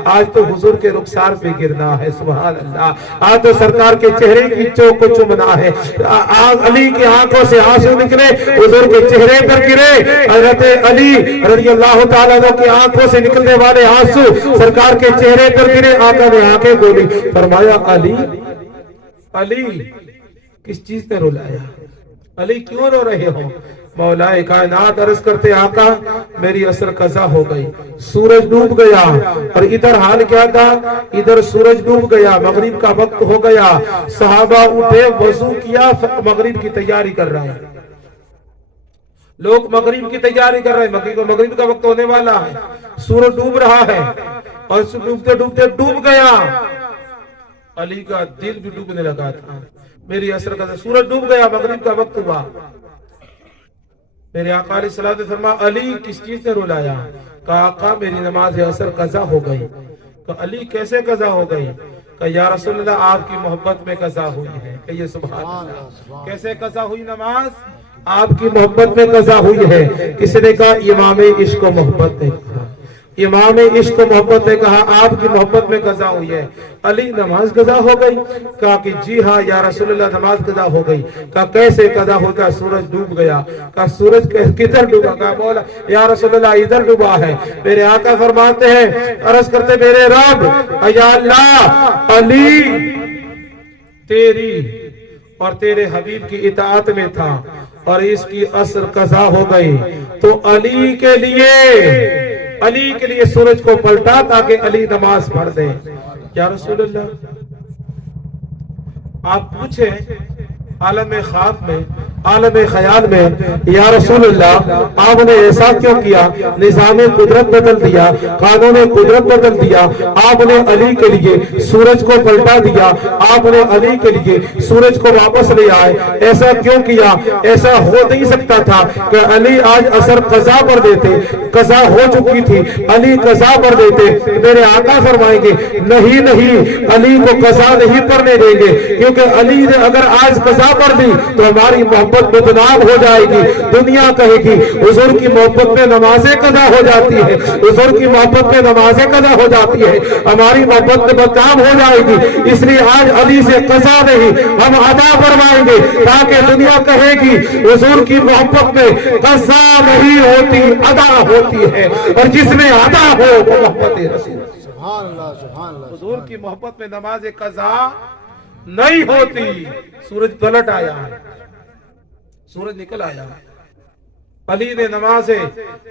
आज तो हुजूर के रुखसार पे गिरना है। सुभान अल्लाह। आज तो सरकार के चेहरे की चौक को चुमना है। अली की आंखों से आंसू निकले, हुजूर के चेहरे पर गिरे। हजरत अली रज़ियल्लाहु ताला अन्हु की आंखों से निकलने वाले आंसू सरकार के चेहरे पर गिरे। आका ने आंखें खोली, फरमाया अली, अली किस चीज ने रुलाया? अली क्यों रो रहे हो? मौलाए कायनात अर्ज करते, आका मेरी असर कज़ा हो गई, सूरज डूब गया। और इधर हाल क्या था? इधर सूरज डूब गया, मगरिब का वक्त हो गया। सहाबा उठे, वजू किया, मगरिब की तैयारी कर रहे हैं। लोग मगरिब की तैयारी कर रहे हैं, मगरिब का वक्त होने वाला है, सूरज डूब रहा है, और डूबते डूबते डूब गया। अली का दिल भी डूबने लगा था। मेरी असर का सूरज डूब गया, मगरिब का वक्त हुआ। मेरे आका अलैहिस्सलाम ने फरमाया, अली किस चीज ने रुलाया? कहा आका मेरी नमाज असर कज़ा हो गई। तो अली कैसे कज़ा हो गई? कहा या रसूलल्लाह आपकी मोहब्बत में कज़ा हुई है। कहिए सुभान अल्लाह। कैसे कज़ा हुई नमाज? आपकी मोहब्बत में कज़ा हुई है। किसी ने कहा इमाम इश्क व मोहब्बत ने कहा, इमाम इश्क मोहब्बत ने कहा आपकी मोहब्बत में कज़ा हुई है। अली नमाज कज़ा हो गई? कहा कि जी हाँ या रसूलल्लाह नमाज कज़ा हो गई। कहा कैसे कज़ा हो गया? सूरज डूब गया। कहा सूरज किधर डूबा? कहा बोला या रसूलल्लाह इधर डूबा है। मेरे आका फरमाते हैं, अर्ज करते मेरे रब, या अल्लाह अली तेरी और तेरे हबीब की इताअत में था और इसकी असर कज़ा हो गई, तो अली के लिए सूरज को पलटा ताकि अली नमाज पढ़ दे। या रसूलल्लाह आप पूछे आलम ख्वाब में, आलम ख्याल में, या रसूलल्लाह आपने ऐसा क्यों किया? निज़ाम कुदरत बदल दिया, कानून कुदरत बदल दिया, आपने अली के लिए सूरज को पलटा दिया, आपने अली के लिए सूरज को वापस ले आए। ऐसा क्यों किया? ऐसा हो नहीं सकता था कि अली आज असर कज़ा पर देते, कज़ा हो चुकी थी, अली कज़ा पर देते। मेरे आका फरमाएंगे नहीं नहीं, अली को कज़ा नहीं करने देंगे, क्योंकि अली ने अगर आज कज़ा पर दी तो हमारी मोहब्बत बदनाम हो जाएगी। दुनिया कहेगी हुजूर की मोहब्बत में नमाजें कज़ा हो जाती है, हुजूर की मोहब्बत में नमाजें कज़ा हो जाती है, हमारी मोहब्बत में बदनाम हो जाएगी। इसलिए आज अली से कज़ा नहीं, हम अदा फरमाएंगे, ताकि दुनिया कहेगी हुजूर की मोहब्बत में कज़ा नहीं होती, अदा होती है, और जिसमें अदा हो वो मोहब्बत रसूल। सुभान अल्लाह, सुभान अल्लाह। हुजूर की मोहब्बत में नमाज कज़ा नहीं होती। सूरज पलट आया, सूरज निकल आया। अली ने नमाज,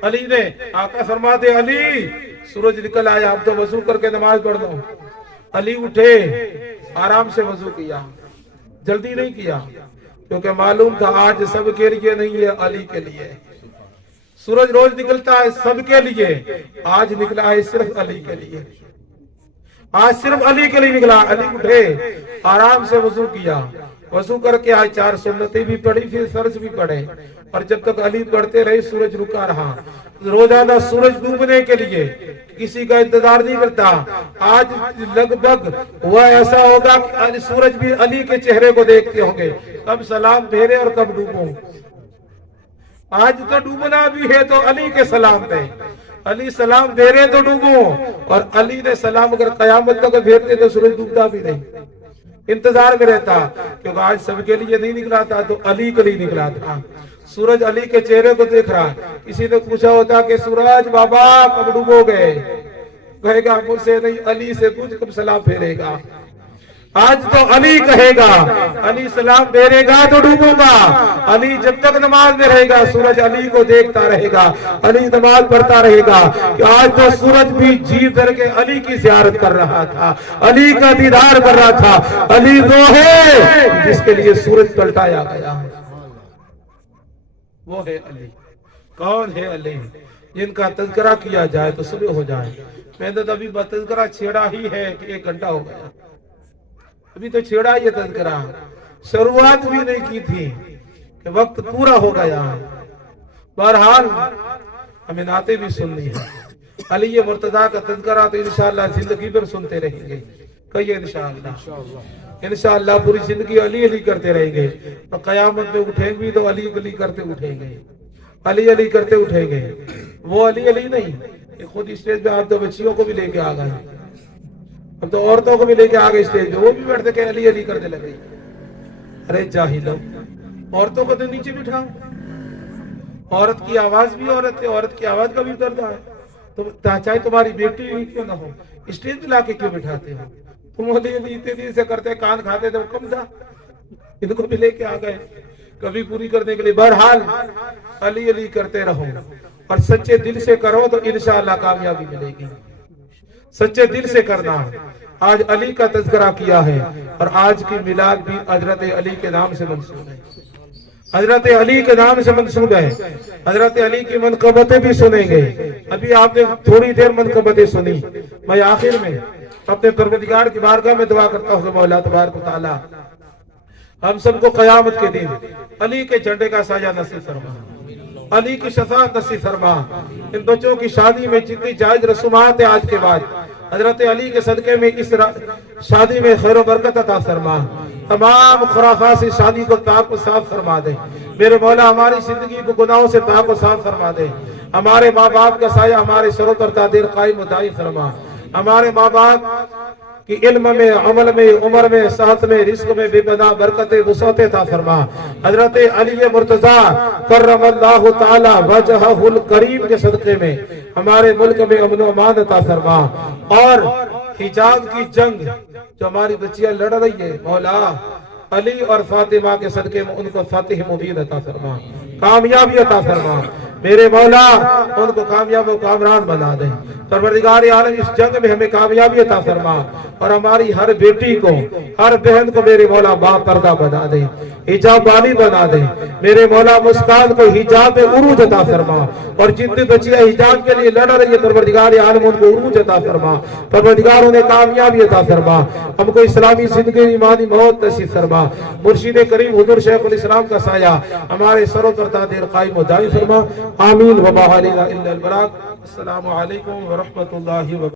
अली ने आका फरमाते अली सूरज निकल आया, अब तो वजू करके नमाज पढ़ दो। अली उठे, आराम से वजू किया, जल्दी नहीं किया। کیونکہ معلوم تھا آج سب کے لیے نہیں ہے، علی کے لیے۔ سورج روز نکلتا ہے سب کے لیے، آج نکلا ہے صرف علی کے لیے۔ آج صرف علی کے لیے نکلا۔ علی اٹھے، آرام سے وضو کیا، وضو کر کے آج 4 سنتیں بھی پڑھی، پھر فرض بھی پڑھے، اور جب تک علی پڑھتے رہے سورج رکا رہا۔ روزانہ سورج ڈوبنے کے لیے کسی کا انتظار نہیں کرتا۔ آج لگ بھگ وہ ایسا ہوگا کہ سورج بھی علی کے چہرے کو دیکھتے ہوں گے، کب سلام پھیرے اور کب ڈوبوں۔ آج تو ڈوبنا بھی ہے تو علی کے سلام پہ، علی سلام دے رہے تو ڈوبوں، اور علی نے سلام اگر قیامت تک پھیرتے تو سورج ڈوبتا بھی نہیں، انتظار میں رہتا، کیونکہ آج سب کے لیے نہیں نکلا تھا تو علی کے لیے نکلا تھا۔ سورج علی کے چہرے کو دیکھ رہا۔ کسی نے پوچھا ہوتا کہ سورج بابا کب ڈوبو گے، کہے گا مجھ سے نہیں، علی سے پوچھ کب سلام پھیرے گا۔ آج تو علی کہے گا، علی سلام پھیرے گا تو ڈوبوں گا۔ علی جب تک نماز میں رہے گا سورج علی کو دیکھتا رہے گا، علی نماز پڑھتا رہے گا۔ کہ آج تو سورج بھی جی بھر کے علی کی زیارت کر رہا تھا، علی کا دیدار کر رہا تھا۔ علی وہ ہے جس کے لیے سورج پلٹایا گیا، وہ ہے علی۔ کون ہے علی؟ جن کا تذکرہ کیا جائے تو صبح ہو جائے۔ میں نے تو ابھی تذکرہ چھیڑا ہی ہے کہ 1 گھنٹہ ہو گیا، ابھی تو چھیڑا یہ تذکرہ، شروعات بھی نہیں کی تھی کہ وقت پورا ہو گیا۔ بہرحال ہمیں نعتیں بھی سننی ہے۔ علی مرتضیٰ کا تذکرہ تو انشاءاللہ زندگی بھر سنتے رہیں گے، کہیے انشاءاللہ پوری زندگی علی علی کرتے رہیں گے، اور قیامت میں اٹھیں بھی تو علی علی کرتے اٹھیں گے، علی علی کرتے اٹھیں گے۔ وہ علی علی نہیں، خود اسٹیج پہ آپ تو بچیوں کو بھی لے کے آ گئے، اب تو عورتوں کو بھی لے کے آگے اسٹیج پہ، وہ بھی بیٹھتے کہ علی علی کرنے لگے۔ ارے جاہلو، عورتوں کو تو نیچے بٹھاؤ، عورت کی آواز بھی عورت ہے، عورت کی آواز کا بھی پردہ ہے، تو چاہے تمہاری بیٹی بھی کیوں نہ ہو، اسٹیج پہ لا کے کیوں بٹھاتے ہو؟ تم علی علی اتنے دن سے کرتے کان کھاتے تھے، وہ کم تھا، ان کو بھی لے کے آ گئے کبھی پوری کرنے کے لیے۔ بہرحال علی علی کرتے رہو، اور سچے دل سے کرو تو انشاءاللہ کامیابی ملے گی۔ سچے دل سے کرنا۔ آج علی کا تذکرہ کیا ہے، اور آج کی میلاد بھی حضرت علی کے نام سے منسوب ہے، حضرت علی کے نام سے منسوب ہے۔ حضرت علی کی منقبتیں بھی سنیں گے۔ ابھی آپ نے تھوڑی دیر منقبتیں سنی، میں آخر میں اپنے پروردگار کی بارگاہ میں دعا کرتا ہوں کہ مولا تبارک و تعالی ہم سب کو قیامت کے دن علی کے جھنڈے کا سایہ نصیب فرما، علی کی شفاعت نصیب فرما۔ ان بچوں کی شادی میں جتنی جائز رسومات ہیں آج کے بعد، حضرت علی کے صدقے میں اس شادی میں خیر و برکت عطا فرما۔ تمام خرافات سے شادی کو پاک و صاف فرما دے میرے مولا، ہماری زندگی کو گناہوں سے پاک و صاف فرما دے۔ ہمارے ماں باپ کا سایہ ہمارے سروں پر تا دیر قائم و دائم فرما۔ ہمارے ماں باپ کی علم میں، عمل میں، عمر میں، صحت میں، رزق میں بے پناہ برکت وسعت عطا فرما۔ حضرت علی مرتضیٰ کرم اللہ تعالی وجہہ الکریم کے صدقے میں ہمارے ملک میں امن و امان عطا فرما، اور حجاب کی جنگ جو ہماری بچیاں لڑ رہی ہے مولا، علی اور فاطمہ کے صدقے میں ان کو فتح مبین عطا فرما، کامیابی عطا فرما میرے مولا، ان کو کامیاب و کامران بنا دے۔ پروردگار عالم اس جنگ میں ہمیں کامیابی عطا فرما، اور ہماری ہر بیٹی کو، ہر بہن کو میرے مولا با پردہ بنا دے، حجاب والی بنا دے میرے مولا۔ مسکان کو حجاب میں عروج عطا فرما، اور جتنی بچیاں حجاب کے لیے لڑ رہی ہے پروردگار عالم ان کو عروج عطا فرما، پروردگار انہیں کامیابی عطا فرما۔ ہم کو اسلامی زندگی ایمانی موت نصیب فرما۔ مرشد کریم حضور شیخ الاسلام کا سایہ ہمارے سروں پر تا دیر قائم و دائم فرما۔ آمین وما علینا الا البلاغ۔ السلام علیکم ورحمۃ اللہ وبرکاتہ۔